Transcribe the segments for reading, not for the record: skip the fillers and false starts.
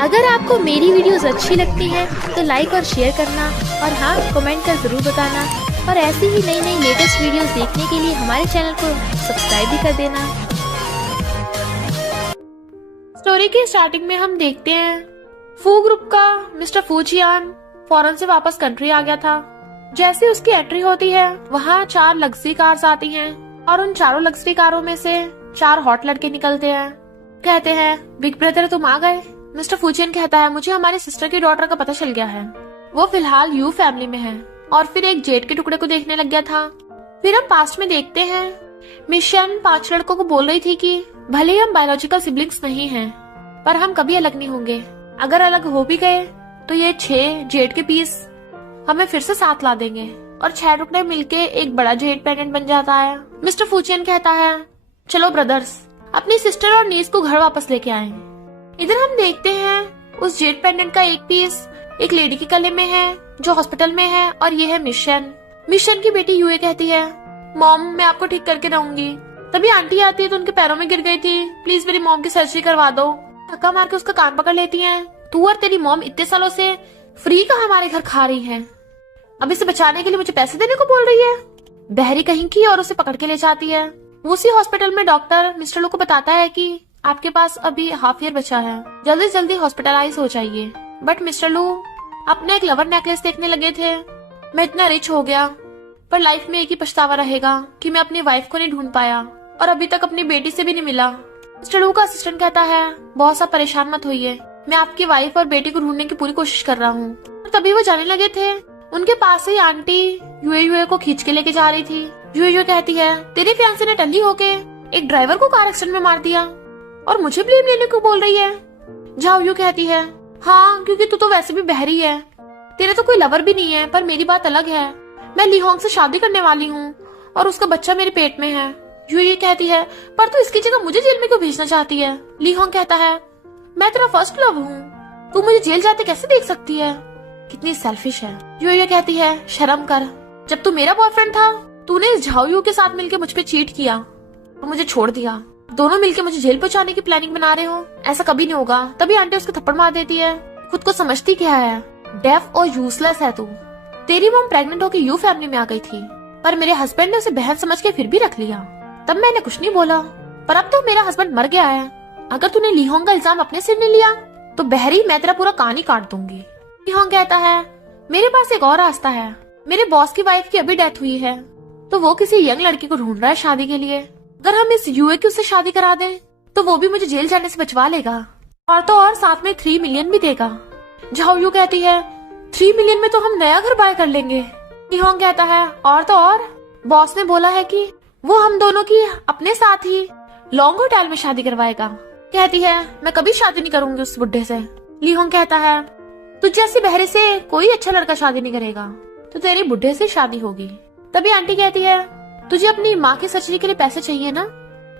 अगर आपको मेरी वीडियोस अच्छी लगती है तो लाइक और शेयर करना और हाँ कमेंट कर जरूर बताना और ऐसी ही नई नई लेटेस्ट वीडियोस देखने के लिए हमारे चैनल को सब्सक्राइब भी कर देना। स्टोरी की स्टार्टिंग में हम देखते हैं फू ग्रुप का मिस्टर फूजियान फॉरेन से वापस कंट्री आ गया था। जैसे उसकी एंट्री होती है वहाँ 4 लग्जरी कार्स आती हैं और उन चारों लग्जरी कारों में से 4 हॉट लड़के निकलते हैं। कहते हैं बिग ब्रदर तुम आ गए। मिस्टर फूजियन कहता है मुझे हमारी सिस्टर की डॉटर का पता चल गया है, वो फिलहाल यू फैमिली में है और फिर एक जेट के टुकड़े को देखने लग गया था। फिर हम पास्ट में देखते हैं मिशन 5 लड़कों को बोल रही थी कि भले ही हम बायोलॉजिकल सिबलिंग्स नहीं हैं पर हम कभी अलग नहीं होंगे। अगर अलग हो भी गए तो ये 6 जेट के पीस हमें फिर से साथ ला देंगे और 6 टुकड़े मिलके एक बड़ा जेट पेंडेंट बन जाता है। मिस्टर फूजियन कहता है चलो ब्रदर्स अपनी सिस्टर और नीस को घर वापस लेके आए। इधर हम देखते हैं उस जेट पेंडेंट का एक पीस एक लेडी के गले में है जो हॉस्पिटल में है और ये है मिशन की बेटी यूए कहती है मॉम मैं आपको ठीक करके रहूंगी। तभी आंटी आती है तो उनके पैरों में गिर गई थी, प्लीज मेरी मॉम की सर्जरी करवा दो। धक्का मार के उसका कान पकड़ लेती है। तू और तेरी मॉम इतने सालों से फ्री का हमारे घर खा रही है, अब इसे बचाने के लिए मुझे पैसे देने को बोल रही है। बहरी कहीं की और उसे पकड़ के ले जाती है। उसी हॉस्पिटल में डॉक्टर मिस्टर लू को बताता है कि आपके पास अभी हाफ ईयर बचा है, जल्दी से जल्दी हॉस्पिटलाइज हो जाइए। बट मिस्टर लू अपने एक लवर नेकलेस देखने लगे थे। मैं इतना रिच हो गया पर लाइफ में एक ही पछतावा रहेगा कि मैं अपनी वाइफ को नहीं ढूंढ पाया और अभी तक अपनी बेटी से भी नहीं मिला। मिस्टर लू का असिस्टेंट कहता है बहुत सा परेशान मत होइए, मैं आपकी वाइफ और बेटी को ढूंढने की पूरी कोशिश कर रहा हूँ। तभी वो जाने लगे थे उनके पास से आंटी यूए को खींच के लेके जा रही थी। यूए कहती है तेरे फियांसे ने टल्ली होके एक ड्राइवर को कार एक्सीडेंट में मार दिया और मुझे ब्लेम लेने को बोल रही है। जाओ यू कहती है हाँ क्योंकि तू तो वैसे भी बहरी है, तेरे तो कोई लवर भी नहीं है। पर मेरी बात अलग है, मैं लीहोंग से शादी करने वाली हूँ और उसका बच्चा मेरे पेट में है। यू कहती है पर तू इसकी जगह मुझे जेल में क्यों भेजना चाहती है। लीहोंग कहता है मैं तेरा फर्स्ट लव हूँ, तू मुझे जेल जाते कैसे देख सकती है, कितनी सेल्फिश है। यू कहती है शर्म कर, जब तू मेरा बॉयफ्रेंड था तूने इस झाओयू के साथ मिलकर मुझ पे चीट किया और मुझे छोड़ दिया, दोनों मिलके मुझे जेल पहुंचाने की प्लानिंग बना रहे हो, ऐसा कभी नहीं होगा। तभी आंटी उसको थप्पड़ मार देती है। खुद को समझती क्या है, डेफ और यूजलेस है तू। तेरी मॉम प्रेग्नेंट होकर यू फैमिली में आ गई थी पर मेरे हस्बैंड ने उसे बहन समझ के फिर भी रख लिया। तब मैंने कुछ नहीं बोला पर अब तो मेरा हस्बैंड मर गया है। अगर तूने लीहोंग का इल्जाम अपने सिर ने लिया तो बहरी मैं तेरा पूरा कान ही काट दूंगी। लीहोंग कहता है मेरे पास एक और रास्ता है, मेरे बॉस की वाइफ की अभी डेथ हुई है तो वो किसी यंग लड़की को ढूंढ रहा है शादी के लिए। अगर हम इस यूए की उससे शादी करा दें तो वो भी मुझे जेल जाने से बचवा लेगा और तो और साथ में 3 मिलियन भी देगा। झाओ यू कहती है 3 मिलियन में तो हम नया घर बाय कर लेंगे। लीहोंग कहता है और तो और बॉस ने बोला है कि वो हम दोनों की अपने साथ ही लॉन्ग होटल में शादी करवाएगा। कहती है मैं कभी शादी नहीं करूंगी उस बुड्ढे से। लीहोंग कहता है तुझ जैसी बहरे से कोई अच्छा लड़का शादी नहीं करेगा तो तेरी बुड्ढे से शादी होगी। तभी आंटी कहती है तुझे अपनी माँ की सर्जरी के लिए पैसे चाहिए ना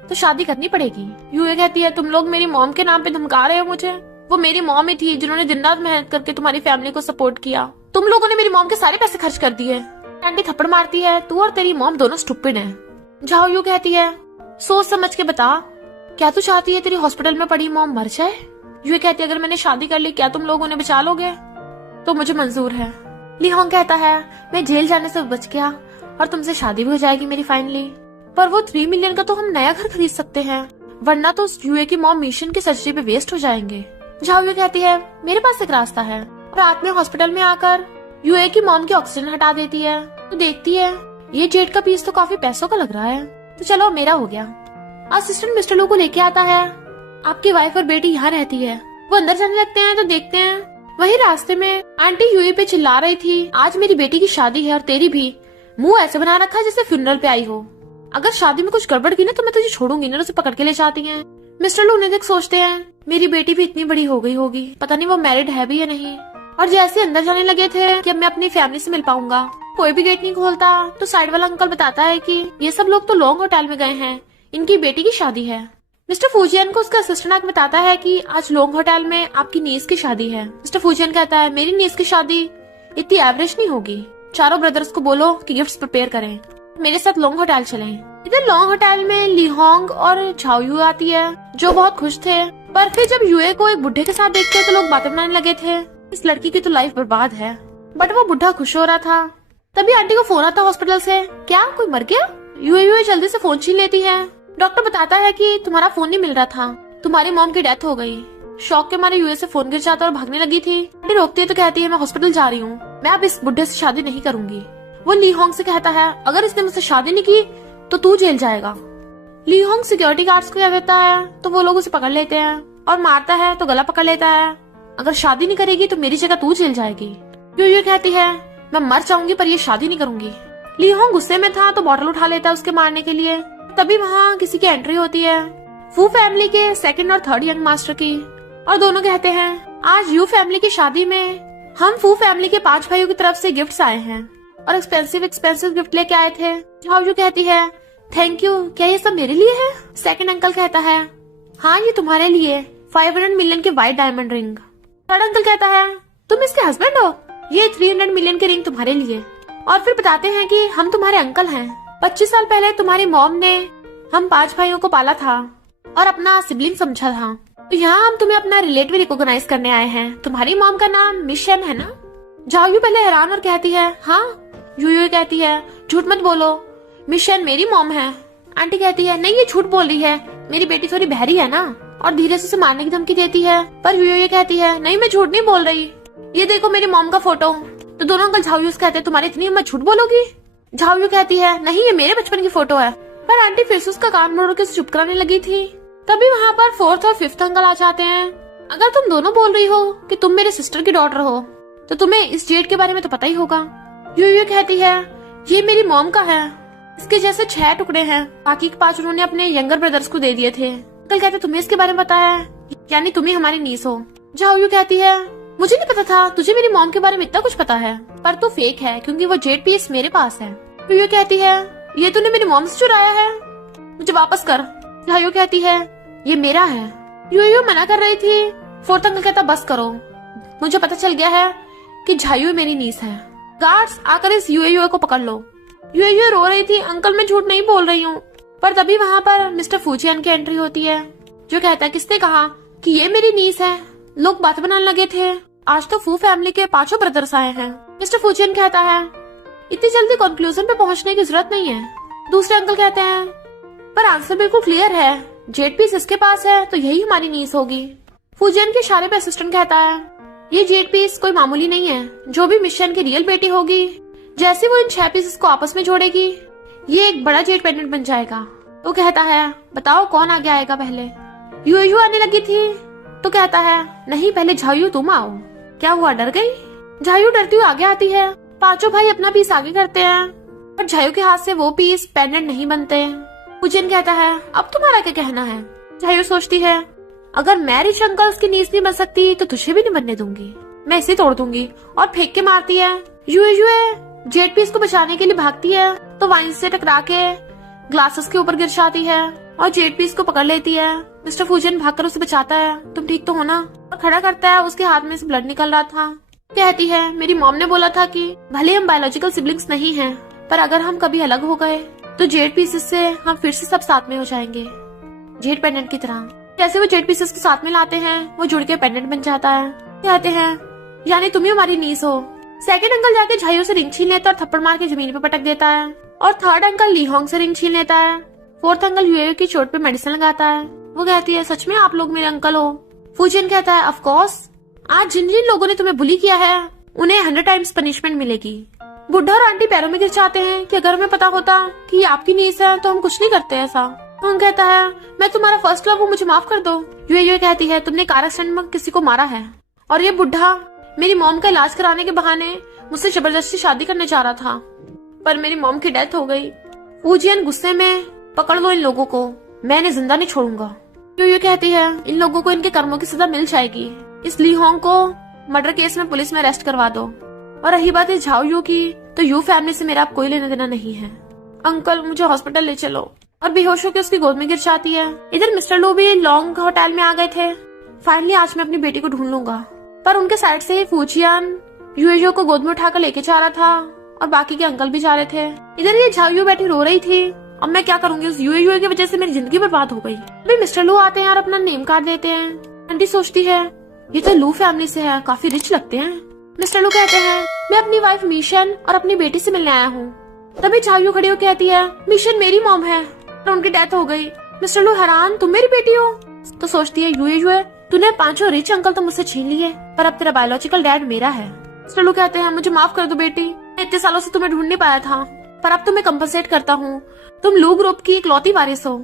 तो शादी करनी पड़ेगी। यूए कहती है तुम लोग मेरी मॉम के नाम पे धमका रहे हो मुझे, वो मेरी मॉम ही थी जिन्होंने दिन रात मेहनत करके तुम्हारी फैमिली को सपोर्ट किया, तुम लोगों ने मेरी मॉम के सारे पैसे खर्च कर दिए। आंटी थप्पड़ मारती है तू और तेरी मॉम दोनों स्टूपिड हैं। झाओ यू कहती है सोच समझ के बता, क्या तू चाहती है तेरी हॉस्पिटल में पड़ी मॉम मर जाए। यूए कहती है अगर मैंने शादी कर ली क्या तुम लोग उन्हें बचा लोगे, तो मुझे मंजूर है। लीहोंग कहता है मैं जेल जाने से बच गया और तुमसे शादी भी हो जाएगी मेरी फाइनली, पर वो 3 मिलियन का तो हम नया घर खरीद सकते हैं वरना तो उस यूए की मॉम मिशन की सर्जरी पे वेस्ट हो जाएंगे। झाओ यू कहती है मेरे पास एक रास्ता है और रात में हॉस्पिटल में आकर यूए की मॉम की ऑक्सीजन हटा देती है तो देखती है ये जेट का पीस तो काफी पैसों का लग रहा है, तो चलो मेरा हो गया। असिस्टेंट मिस्टर लू को लेके आता है, आपकी वाइफ और बेटी यहाँ रहती है। वो अंदर जाने लगते हैं तो देखते हैं वही रास्ते में आंटी यूए पे चिल्ला रही थी आज मेरी बेटी की शादी है और तेरी भी, मुंह ऐसे बना रखा है जैसे फ्यूनरल पे आई हो, अगर शादी में कुछ गड़बड़ की ना तो मैं तुझे छोड़ूंगी ना। उसे पकड़ के ले जाती हैं। मिस्टर लू उन्हें देख सोचते हैं मेरी बेटी भी इतनी बड़ी हो गई होगी, पता नहीं वो मैरिड है भी या नहीं। और जैसे अंदर जाने लगे थे कि अब मैं अपनी फैमिली से मिल पाऊंगा, कोई भी गेट नहीं खोलता तो साइड वाला अंकल बताता है कि ये सब लोग तो लॉन्ग होटल में गए हैं, इनकी बेटी की शादी है। मिस्टर फूजियन को उसका असिस्टेंट आके बताता है कि आज लॉन्ग होटल में आपकी नीस की शादी है। मिस्टर फूजियन कहता है मेरी नीस की शादी इतनी एवरेज नहीं होगी, चारों ब्रदर्स को बोलो कि गिफ्ट्स प्रिपेयर करें, मेरे साथ लॉन्ग होटल चलें। इधर लॉन्ग होटल में लीहोंग और झाओयू आती है जो बहुत खुश थे पर फिर जब यूए को एक बुढ़े के साथ देखते तो लोग बातें बनाने लगे थे, इस लड़की की तो लाइफ बर्बाद है। बट वो बुढ़ा खुश हो रहा था। तभी आंटी को फोन आता हॉस्पिटल से, क्या कोई मर गया? यूए जल्दी से फोन छीन लेती है। डॉक्टर बताता है कि तुम्हारा फोन नहीं मिल रहा था, तुम्हारी मॉम की डेथ हो गई। शौक के मारे यूए से फोन गिर जाता और भागने लगी थी। आंटी रोकती है तो कहती है मैं हॉस्पिटल जा रही हूँ, मैं अब इस बुढ़े से शादी नहीं करूंगी। वो ली होंग से कहता है अगर इसने मुझसे शादी नहीं की तो तू जेल जाएगा। ली होंग सिक्योरिटी गार्ड्स को कह देता है तो वो लोग उसे पकड़ लेते हैं और मारता है तो गला पकड़ लेता है, अगर शादी नहीं करेगी तो मेरी जगह तू जेल जाएगी। यूए कहती है मैं मर जाऊंगी पर ये शादी नहीं करूंगी। ली होंग गुस्से में था तो बॉटल उठा लेता है उसके मारने के लिए। तभी वहाँ किसी की एंट्री होती है, फू फैमिली के सेकंड और थर्ड यंग मास्टर की, और दोनों कहते हैं आज यू फैमिली की शादी में हम फू फैमिली के 5 भाइयों की तरफ से गिफ्ट्स आए हैं और एक्सपेंसिव गिफ्ट लेके आए थे। झाओ कहती है थैंक यू, क्या ये सब मेरे लिए है? सेकंड अंकल कहता है हाँ ये तुम्हारे लिए 500 मिलियन के white diamond ring. Third uncle कहता है तुम इसके हस्बैंड हो, ये 300 मिलियन के रिंग तुम्हारे लिए। और फिर बताते हैं कि हम तुम्हारे अंकल हैं। 25 साल पहले तुम्हारी मॉम ने हम 5 भाइयों को पाला था और अपना सिबलिंग समझा था, तो यहाँ हम तुम्हें अपना रिलेटिव रिकॉग्नाइज करने आए हैं। तुम्हारी मॉम का नाम मिस शेन है ना? झाओ पहले हैरान और कहती है हाँ। यूए कहती है झूठ मत बोलो, मिस शेन मेरी मॉम है। आंटी कहती है नहीं ये झूठ बोल रही है, मेरी बेटी थोड़ी बहरी है ना, और धीरे से उसे मारने की धमकी देती है। पर यूए कहती है नहीं मैं झूठ नहीं बोल रही, ये देखो मेरी मॉम का फोटो। तो दोनों अंकल झाओ कहते हैं तुम्हारी इतनी हिम्मत झूठ बोलोगी? झाओ कहती है नहीं ये मेरे बचपन की फोटो है। पर आंटी फिर से उसका कान मोड़ के उसे चुप कराने लगी थी। तभी वहाँ पर 4th और 5th अंकल आ जाते हैं। अगर तुम दोनों बोल रही हो कि तुम मेरे सिस्टर की डॉटर हो तो तुम्हें इस जेड के बारे में तो पता ही होगा। यूए कहती है ये मेरी मॉम का है, इसके जैसे 6 टुकड़े हैं, बाकी के 5 उन्होंने अपने यंगर ब्रदर्स को दे दिए थे। अंकल कहते तुम्हें इसके बारे में पता है, यानी तुम्हें हमारी नीस हो। झाओ कहती है मुझे नहीं पता था तुझे मेरी मॉम के बारे में इतना कुछ पता है, पर तू फेक है क्योंकि वो जेड पीस मेरे पास है। यूए कहती है ये तूने मेरी मॉम से चुराया है, मुझे वापस कर। झाओ कहती है ये मेरा है। यूए मना कर रही थी। 4th अंकल कहता बस करो, मुझे पता चल गया है कि झायू मेरी नीस है, गार्ड्स आकर इस यूए को पकड़ लो। यूए रो रही थी अंकल मैं झूठ नहीं बोल रही हूँ। पर तभी वहाँ पर मिस्टर फूजियन की एंट्री होती है, जो कहता है किसने कहा कि ये मेरी नीस है? लोग बात बनाने लगे थे, आज तो फू फैमिली के 5 ब्रदर्स आए हैं। मिस्टर फूजियन कहता है इतनी जल्दी कंक्लूजन पे पहुँचने की जरूरत नहीं है। दूसरे अंकल कहते हैं पर आंसर बिल्कुल क्लियर है, जेड पीस इसके पास है तो यही हमारी नीस होगी। फूजियन के इशारे पे असिस्टेंट कहता है ये जेड पीस कोई मामूली नहीं है, जो भी मिशन की रियल बेटी होगी, जैसे वो इन 6 पीसेस को आपस में जोड़ेगी ये एक बड़ा जेड पेंडेंट बन जाएगा। तो कहता है बताओ कौन आगे आएगा पहले? यूएयू आने लगी थी तो कहता है नहीं पहले झायू तुम आओ। क्या हुआ डर गई? झायू डरती हुई आगे आती है। 5 भाई अपना पीस आगे करते हैं पर झायू के हाथ से वो पीस पेंडेंट नहीं बनते। फूजियन कहता है अब तुम्हारा क्या कहना है? झायू सोचती है अगर मैं रिच अंकल्स की नींद नहीं बन सकती तो तुझे भी नहीं बनने दूंगी, मैं इसे तोड़ दूंगी, और फेंक के मारती है। यूए जेड पीस को बचाने के लिए भागती है तो वाइन से टकरा के ग्लासेस के ऊपर गिर जाती है और जेड पीस को पकड़ लेती है। मिस्टर फूजियन भागकर उसे बचाता है, तुम ठीक तो हो ना? और खड़ा करता है, उसके हाथ में से ब्लड निकल रहा था। कहती है मेरी मॉम ने बोला था कि भले हम बायोलॉजिकल सिबलिंग्स नहीं हैं, पर अगर हम कभी अलग हो गए तो जेड पीसेस से हम फिर से सब साथ में हो जाएंगे, जेड पेंडेंट की तरह। जैसे वो जेड पीसेस को साथ में लाते हैं वो जुड़ के पेंडेंट बन जाता है। कहते हैं यानी तुम ही हमारी नीस हो। सेकंड अंकल जाके झाइयों से रिंग छीन लेता है और थप्पड़ मार के जमीन पे पटक देता है, और थर्ड अंकल ली होंग से रिंग छीन लेता है। 4th अंकल यूए की चोट पे मेडिसिन लगाता है। वो कहती है सच में आप लोग मेरे अंकल हो? फूजियन कहता है ऑफ कोर्स, आज जिन जिन लोगों ने तुम्हें बुली किया है उन्हें 100 टाइम्स पनिशमेंट मिलेगी। बुढ़ा और आंटी पैरों में गिर जाते हैं कि अगर हमें पता होता कि ये आपकी नीस है तो हम कुछ नहीं करते ऐसा। हम कहता है मैं तुम्हारा फर्स्ट लव हूँ, मुझे माफ कर दो। यूए कहती है तुमने कार एक्सीडेंट में किसी को मारा है, और ये बुढ़ा मेरी मॉम का इलाज कराने के बहाने मुझसे जबरदस्ती शादी करने जा रहा था, पर मेरी मॉम की डेथ हो गई। फूजियन गुस्से में पकड़ लो इन लोगों को, मैं इन्हें जिंदा नहीं छोड़ूंगा। यूए कहती है इन लोगों को इनके कर्मों की सजा मिल जाएगी, इस ली होंग को मर्डर केस में पुलिस में अरेस्ट करवा दो। और रही बात है झाओ यू की, तो यू फैमिली से मेरा अब कोई लेना देना नहीं है। अंकल मुझे हॉस्पिटल ले चलो। और बेहोश होकर उसकी गोद में गिर जाती है। इधर मिस्टर लू भी लॉन्ग होटल में आ गए थे। फाइनली आज मैं अपनी बेटी को ढूंढ लूंगा, पर उनके साइड से फूजियन यूएयू को गोद में उठाकर लेके जा रहा था और बाकी के अंकल भी जा रहे थे। इधर ये झाओ यू बैठी रो रही थी अब मैं क्या करूंगी, उस यूए की वजह से मेरी जिंदगी बर्बाद हो गई। अभी मिस्टर लू आते हैं और अपना नेम कार्ड देते हैं। आंटी सोचती है ये तो लू फैमिली से है, काफी रिच लगते हैं। मिस्टर लू कहते हैं मैं अपनी वाइफ मिशन और अपनी बेटी से मिलने आया हूँ। तभी झायू खड़ी होकर कहती है मिशन मेरी मॉम है और उनकी डेथ हो गई। मिस्टर लू हैरान, तुम मेरी बेटी हो? तो सोचती है यूए तूने 5 रिच अंकल तो मुझसे छीन लिए, पर अब तेरा बायोलॉजिकल डैड मेरा है। मिस्टर लू कहते हैं मुझे माफ कर दो बेटी, मैं इतने सालों से तुम्हें ढूंढ नहीं पाया था, पर अब तुम्हें कंपनसेट करता हूँ, तुम लू ग्रुप की इकलौती वारिस हो।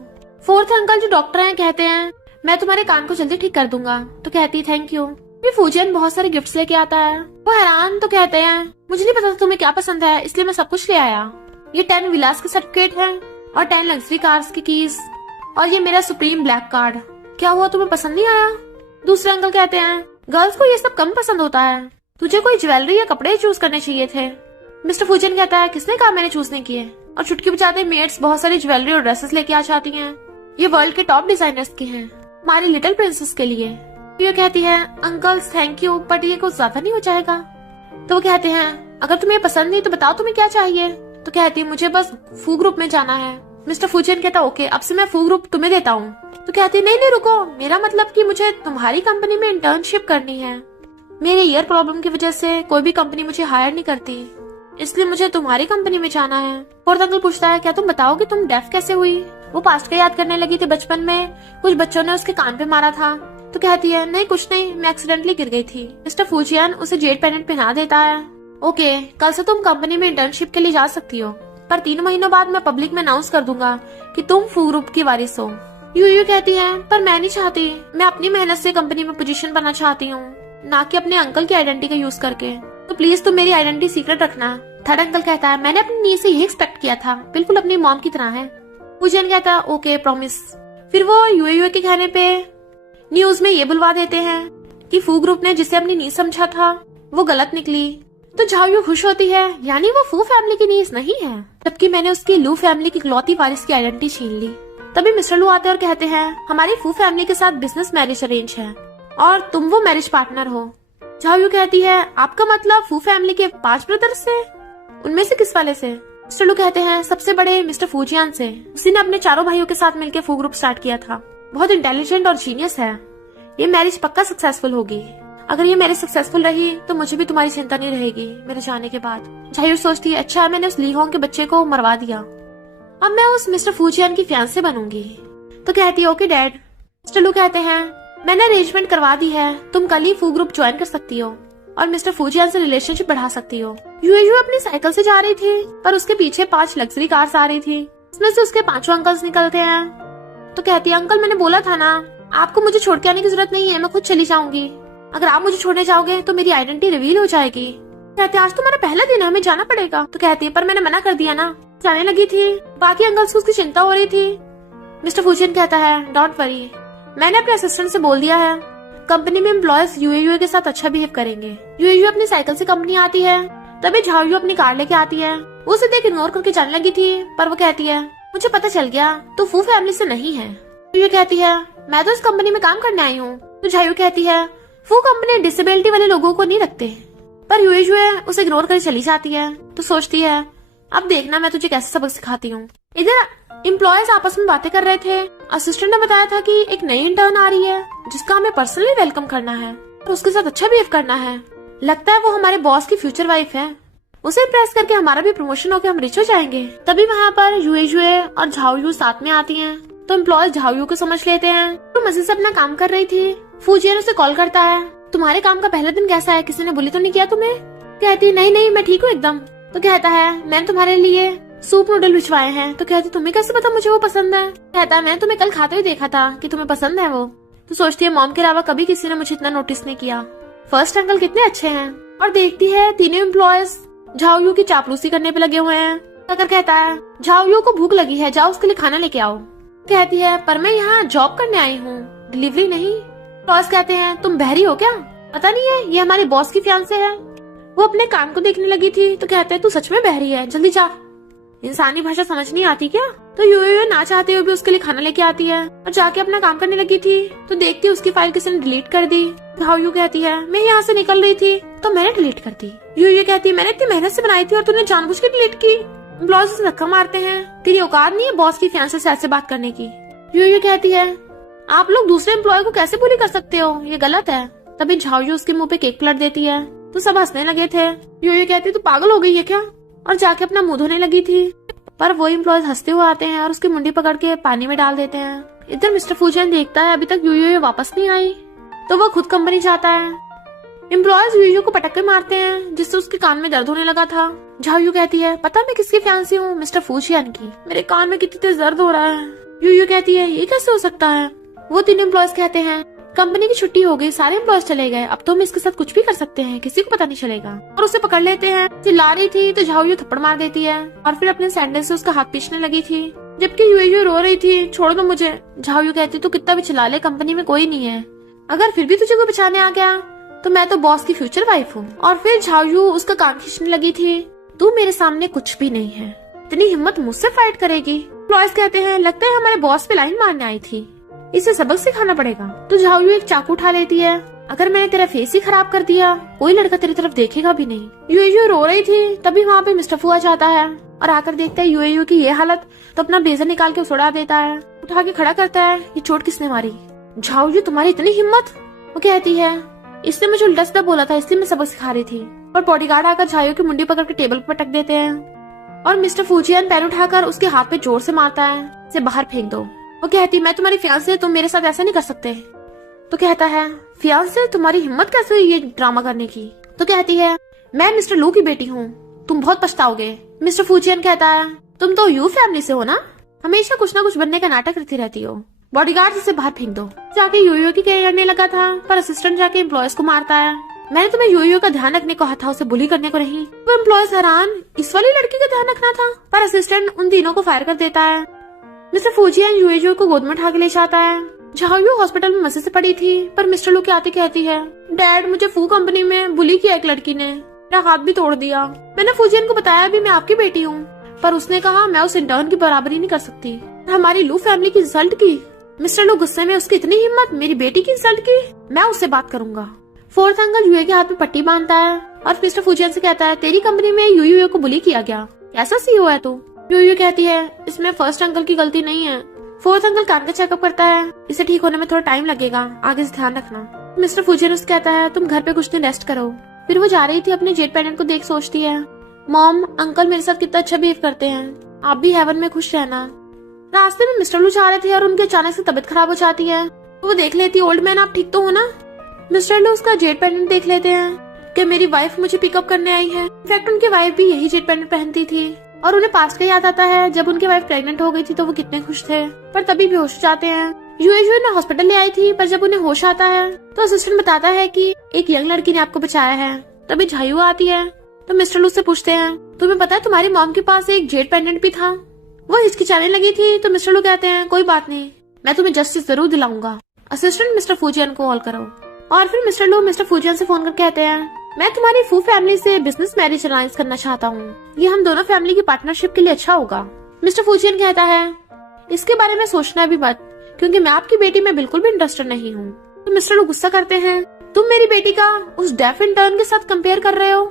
4th अंकल जो डॉक्टर हैं कहते हैं मैं तुम्हारे कान को जल्दी ठीक कर दूंगा। तो कहती है थैंक यू। फूजियन बहुत सारे गिफ्ट्स लेके आता है। वो हैरान, तो कहते हैं मुझे नहीं पता था तुम्हें क्या पसंद है, इसलिए मैं सब कुछ ले आया। ये 10 विलास के सर्टिफिकेट है और 10 लग्जरी कार्स की कीज और ये मेरा सुप्रीम ब्लैक कार्ड। क्या हुआ, तुम्हें पसंद नहीं आया? दूसरे अंकल कहते हैं गर्ल्स को ये सब कम पसंद होता है, तुझे कोई ज्वेलरी या कपड़े चूज करने चाहिए थे। मिस्टर फूजियन कहता है किसने कहा मैंने चूज नहीं किए, और चुटकी बजाते मेड्स बहुत सारी ज्वेलरी और ड्रेसेस लेके आ जाती हैं। ये वर्ल्ड के टॉप डिजाइनर्स की हैं, हमारी लिटिल प्रिंसेस के लिए। ये कहती है अंकल्स थैंक यू, बट ये कुछ ज्यादा नहीं हो जाएगा? तो वो कहते हैं अगर तुम्हें पसंद नहीं तो बताओ तुम्हें क्या चाहिए। तो कहती है मुझे बस फू ग्रुप में जाना है। मिस्टर फूजियन कहता ओके, अब से मैं फू ग्रुप तुम्हें देता हूँ। तो कहती है नहीं रुको, मेरा मतलब कि मुझे तुम्हारी कंपनी में इंटर्नशिप करनी है। मेरे ईयर प्रॉब्लम की वजह से कोई भी कंपनी मुझे हायर नहीं करती, इसलिए मुझे तुम्हारी कंपनी में जाना है। फोर्थ अंकल पूछता है क्या तुम बताओगे तुम डेफ कैसे हुई? वो पास्ट का याद करने लगी थी, बचपन में कुछ बच्चों ने उसके कान पे मारा था। तो कहती है नहीं कुछ नहीं, मैं एक्सीडेंटली गिर गई थी। मिस्टर फूजियन उसे जेड पेंडेंट पहना देता है। ओके, कल से तुम कंपनी में इंटर्नशिप के लिए जा सकती हो, पर 3 महीनों बाद मैं पब्लिक में अनाउंस कर दूंगा कि तुम फू ग्रुप की वारिस हो। यू कहती है पर मैं नहीं चाहती, मैं अपनी मेहनत से कंपनी में पोजीशन पाना चाहती हूँ, ना कि अपने अंकल की आइडेंटिटी का यूज करके। तो प्लीज तुम मेरी आइडेंटिटी सीक्रेट रखना। थर्ड अंकल कहता है मैंने अपनी नी से यही एक्सपेक्ट किया था, बिल्कुल अपनी मॉम की तरह है। फूजियन कहता है ओके प्रॉमिस। फिर वो यूए के कहने पे न्यूज में ये बुलवा देते हैं कि फू ग्रुप ने जिसे अपनी नीज समझा था वो गलत निकली। तो झाओ खुश होती है, यानी वो फू फैमिली की नीज नहीं है, जबकि मैंने उसकी लू फैमिली की इकलौती वारिस की आइडेंटिटी छीन ली। तभी मिस्टर लू आते और कहते हैं हमारी फू फैमिली के साथ बिजनेस मैरिज अरेंज है और तुम वो मैरिज पार्टनर हो। झाओ कहती है आपका मतलब फू फैमिली के 5 ब्रदर्स से, उनमें से किस वाले से? मिस्टर लू कहते हैं सबसे बड़े मिस्टर फूजियन से, उसी ने अपने 4 भाइयों के साथ मिलकर फू ग्रुप स्टार्ट किया था, बहुत इंटेलिजेंट और जीनियस है। ये मैरिज पक्का सक्सेसफुल होगी, अगर ये मैरिज सक्सेसफुल रही तो मुझे भी तुम्हारी चिंता नहीं रहेगी मेरे जाने के बाद। झायू सोचती है अच्छा मैंने उस ली होंग के बच्चे को मरवा दिया, अब मैं उस मिस्टर फूजियन की फियांसे बनूंगी। तो कहती है ओके डैड। मिस्टर लू कहते हैं मैंने अरेंजमेंट करवा दी है, तुम कल ही फू ग्रुप ज्वाइन कर सकती हो और मिस्टर फूजियन से रिलेशनशिप बढ़ा सकती हो। यूएयू अपनी साइकिल से जा रही थी, पर उसके पीछे 5 लग्जरी कार्स आ रही थी, इसमें से उसके 5 अंकल्स निकलते हैं। तो कहती है अंकल मैंने बोला था ना आपको मुझे छोड़ के आने की जरूरत नहीं है, मैं खुद चली जाऊंगी, अगर आप मुझे छोड़ने जाओगे तो मेरी आइडेंटिटी रिवील हो जाएगी। कहते आज तुम्हारा पहला दिन है, हमें जाना पड़ेगा। तो कहती है पर मैंने मना कर दिया ना। जाने लगी थी, बाकी अंकल्स को उसकी चिंता हो रही थी। मिस्टर फूजियन कहता है डोंट वरी, मैंने अपने असिस्टेंट से बोल दिया है, कंपनी में एम्प्लॉयज यूएयू के साथ अच्छा बिहेव करेंगे। यूएयू अपनी साइकिल से कंपनी आती है, तभी झाओयू अपनी कार लेके आती है। वो उसे देख इग्नोर करके जाने लगी थी, पर वो कहती है मुझे पता चल गया तो फू फैमिली से नहीं है। यूएयू कहती है मैं तो इस कंपनी में काम करने आई हूँ। तो झाओयू कहती है फू कंपनी डिसेबिलिटी वाले लोगों को नहीं रखते, पर यूएयू उसे इग्नोर कर चली जाती है। तो सोचती है अब देखना मैं तुझे कैसे सबक सिखाती हूँ। इधर एम्प्लॉयज आपस में बातें कर रहे थे। असिस्टेंट ने बताया था कि एक नई इंटर्न आ रही है जिसका हमें पर्सनली वेलकम करना है और उसके साथ अच्छा बिहेव करना है। लगता है वो हमारे बॉस की फ्यूचर वाइफ है, उसे इम्प्रेस करके हमारा भी प्रमोशन होकर हम रिच हो जाएंगे। तभी वहाँ पर यूएयू और झाओयू साथ में आती हैं। तो एम्प्लॉयज झाओयू को समझ लेते हैं। तो मजे से अपना काम कर रही थी। फूजियन उसे कॉल करता है, तुम्हारे काम का पहला दिन कैसा है, किसी ने बुली तो नहीं किया तुम्हें? कहती नहीं मैं ठीक हूँ एकदम। तो कहता है मैंने तुम्हारे लिए सूप नूडल भिजवाए हैं। तो कहती तुम्हें कैसे पता मुझे वो पसंद है? कहता है मैंने तुम्हें कल खाते हुए देखा था कि तुम्हें पसंद है वो। तो सोचती है मॉम के अलावा कभी किसी ने मुझे इतना नोटिस नहीं किया, फर्स्ट अंकल कितने अच्छे हैं। और देखती है तीनों एम्प्लॉयज झाओयू की चापलूसी करने पे लगे हुए हैं। अगर कहता है झाओयू को भूख लगी है, जाओ उसके लिए खाना लेके आओ। कहती है पर मैं यहाँ जॉब करने आई हूँ, डिलीवरी नहीं। बॉस कहते हैं तुम बहरी हो क्या, पता नहीं है ये हमारे बॉस की फियांसे है। वो अपने काम को देखने लगी थी। तो कहते हैं तू सच में बहरी है, जल्दी जा, इंसानी भाषा समझ नहीं आती क्या? तो यूएयू ना चाहते हुए भी उसके लिए खाना लेके आती है और जाके अपना काम करने लगी थी। तो देखती उसकी फाइल किसी ने डिलीट कर दी। झाओयू कहती है मैं यहाँ से निकल रही थी तो मैंने डिलीट कर दी। यूएयू कहती है मैंने इतनी मेहनत से बनाई थी और तूने जानबूझ के डिलीट की। एम्प्लॉयज उसे धक्का मारते हैं। तेरी औकात नहीं है बॉस की फियांसे से ऐसे बात करने की। यूयू कहती है आप लोग दूसरे एम्प्लॉय को कैसे बुली कर सकते हो, ये गलत है। तभी झाओयू उसके मुंह पे केक पलट देती है तो सब हंसने लगे थे। यूयू कहती तू पागल हो गई है क्या, और जाके अपना मुंह धोने लगी थी। पर वो एम्प्लॉयज हंसते हुए आते हैं और उसकी मुंडी पकड़ के पानी में डाल देते हैं। इधर मिस्टर फूजियान देखता है अभी तक यूयू वापस नहीं आई, तो वो खुद कंपनी जाता है। एम्प्लॉयज यूयू को पटक के मारते हैं जिससे उसके कान में दर्द होने लगा था। झाओयू कहती है पता मैं किसकी फियांसी हूँ, मिस्टर फूजियान की। मेरे कान में कितनी तेज दर्द हो रहा है। यूयू कहती है ये कैसे हो सकता है। वो तीन एम्प्लॉयज कहते हैं कंपनी की छुट्टी हो गई, सारे एम्प्लॉयज चले गए, अब तो हम इसके साथ कुछ भी कर सकते हैं, किसी को पता नहीं चलेगा। और उसे पकड़ लेते हैं। चिल्ला रही थी तो झाओयू थप्पड़ मार देती है और फिर अपने सैंडल से उसका हाथ पीछने लगी थी, जबकि यूयू रो रही थी छोड़ दो मुझे। झाओयू कहती तू कितना भी चिल्ला ले, कंपनी में कोई नहीं है, अगर फिर भी तुझे कोई बचाने आ गया तो मैं तो बॉस की फ्यूचर वाइफ हूँ। और फिर झाओयू उसका कान खींचने लगी थी, तू मेरे सामने कुछ भी नहीं है, इतनी हिम्मत मुझसे फाइट करेगी। एम्प्लॉयज कहते हैं लगता है हमारे बॉस पे लाइन मारने आई थी, इसे सबक सिखाना पड़ेगा। तो झाओयू एक चाकू उठा लेती है, अगर मैंने तेरा फेस ही खराब कर दिया कोई लड़का तेरी तरफ देखेगा भी नहीं। यूयू रो रही थी तभी वहाँ पे मिस्टर फू आ जाता है और आकर देखता है यूयू की ये हालत तो अपना ब्लेजर निकाल के उड़ा देता है, उठा के खड़ा करता है। ये चोट किसने मारी। झाओयू तुम्हारी इतनी हिम्मत। वो कहती है इसने मुझे उल्टा सीधा बोला था इसलिए मैं सबक सिखा रही थी। और बॉडीगार्ड आकर झाओयू की मुंडी पकड़ के टेबल पर पटक देते हैं और मिस्टर फूजियान पैर उठाकर उसके हाथ पे जोर से मारता है, इसे बाहर फेंक दो। वो कहती मैं तुम्हारी फियांसे, तुम मेरे साथ ऐसा नहीं कर सकते। तो कहता है फियांसे, तुम्हारी हिम्मत कैसे हुई ये ड्रामा करने की। तो कहती है मैं मिस्टर लू की बेटी हूँ, तुम बहुत पछताओगे। मिस्टर फूजियान कहता है तुम तो यू फैमिली से हो ना, हमेशा कुछ ना कुछ बनने का नाटक करती रहती हो। बॉडीगार्ड इसे बाहर फेंक दो। जाके यूयू की केयर करने लगा था पर असिस्टेंट जाके एम्प्लॉयज को मारता है। मैंने तुम्हें यूयू का ध्यान रखने को कहा था, उसे बुली करने को नहीं। वो एम्प्लॉयज हैरान, इस वाली लड़की का ध्यान रखना था। पर असिस्टेंट उन तीनों को फायर कर देता है। मिस्टर फूजियान यूयू को गोद में उठा के ले जाता है। झाओयू हॉस्पिटल में मजे से पड़ी थी पर मिस्टर लू के आते कहती है डैड मुझे फू कंपनी में बुली किया एक लड़की ने, मेरा हाथ भी तोड़ दिया। मैंने फूजियान को बताया भी मैं आपकी बेटी हूँ, पर उसने कहा मैं उस इंटर्न की बराबरी नहीं कर सकती। हमारी लू फैमिली की इंसल्ट की। मिस्टर लू गुस्से में उसकी इतनी हिम्मत, मेरी बेटी की इंसल्ट की, मैं उससे बात करूंगा। फोर्थ अंकल यूए के हाथ में पट्टी बांधता है और मिस्टर फूजियान से कहता है तेरी कंपनी में यूयू को बुली किया गया, कैसा सीईओ है तू। यूयू कहती है इसमें फर्स्ट अंकल की गलती नहीं है। फोर्थ अंकल कान का चेकअप करता है, इसे ठीक होने में थोड़ा टाइम लगेगा, आगे से ध्यान रखना। मिस्टर फूजियान उससे कहता है तुम घर पे कुछ दिन रेस्ट करो। फिर वो जा रही थी अपने जेट पेंडेंट को देख सोचती है मॉम अंकल मेरे साथ कितना अच्छा बिहेव करते हैं, आप भी हेवन में खुश रहना। रास्ते में मिस्टर लू जा रहे थे और उनकी अचानक से तबीयत खराब हो जाती है। वो देख लेती ओल्ड मैन आप ठीक तो हो ना। मिस्टर लू उसका जेट पेंडेंट देख लेते हैं कि मेरी वाइफ मुझे पिकअप करने आई है। इनफैक्ट उनकी वाइफ भी यही जेट पेंडेंट पहनती थी और उन्हें पास्ट का याद आता है जब उनकी वाइफ प्रेग्नेंट हो गई थी तो वो कितने खुश थे, पर तभी बेहोश हो जाते हैं। यूएसयू ने हॉस्पिटल ले आई थी पर जब उन्हें होश आता है तो असिस्टेंट बताता है कि एक यंग लड़की ने आपको बचाया है। तभी झायू आती है तो मिस्टर लू से पूछते हैं तुम्हें पता है तुम्हारी मॉम के पास एक जेट पेंडेंट भी था। वो हिचकिचाने लगी थी तो मिस्टर लू कहते हैं कोई बात नहीं, मैं तुम्हें जस्टिस जरूर दिलाऊंगा। असिस्टेंट मिस्टर फूजियान को कॉल करो। और फिर मिस्टर लू मिस्टर फूजियान से फोन कर कहते हैं मैं तुम्हारी फू फैमिली से बिजनेस मैरिज अलायंस करना चाहता हूँ, ये हम दोनों फैमिली की पार्टनरशिप के लिए अच्छा होगा। मिस्टर फूजियान कहता है इसके बारे में सोचना भी मत, क्योंकि मैं आपकी बेटी में बिल्कुल भी इंटरेस्टेड नहीं हूँ। तो मिस्टर लू गुस्सा करते हैं तुम मेरी बेटी का उस डेफ इंटर्न के साथ कंपेयर कर रहे हो,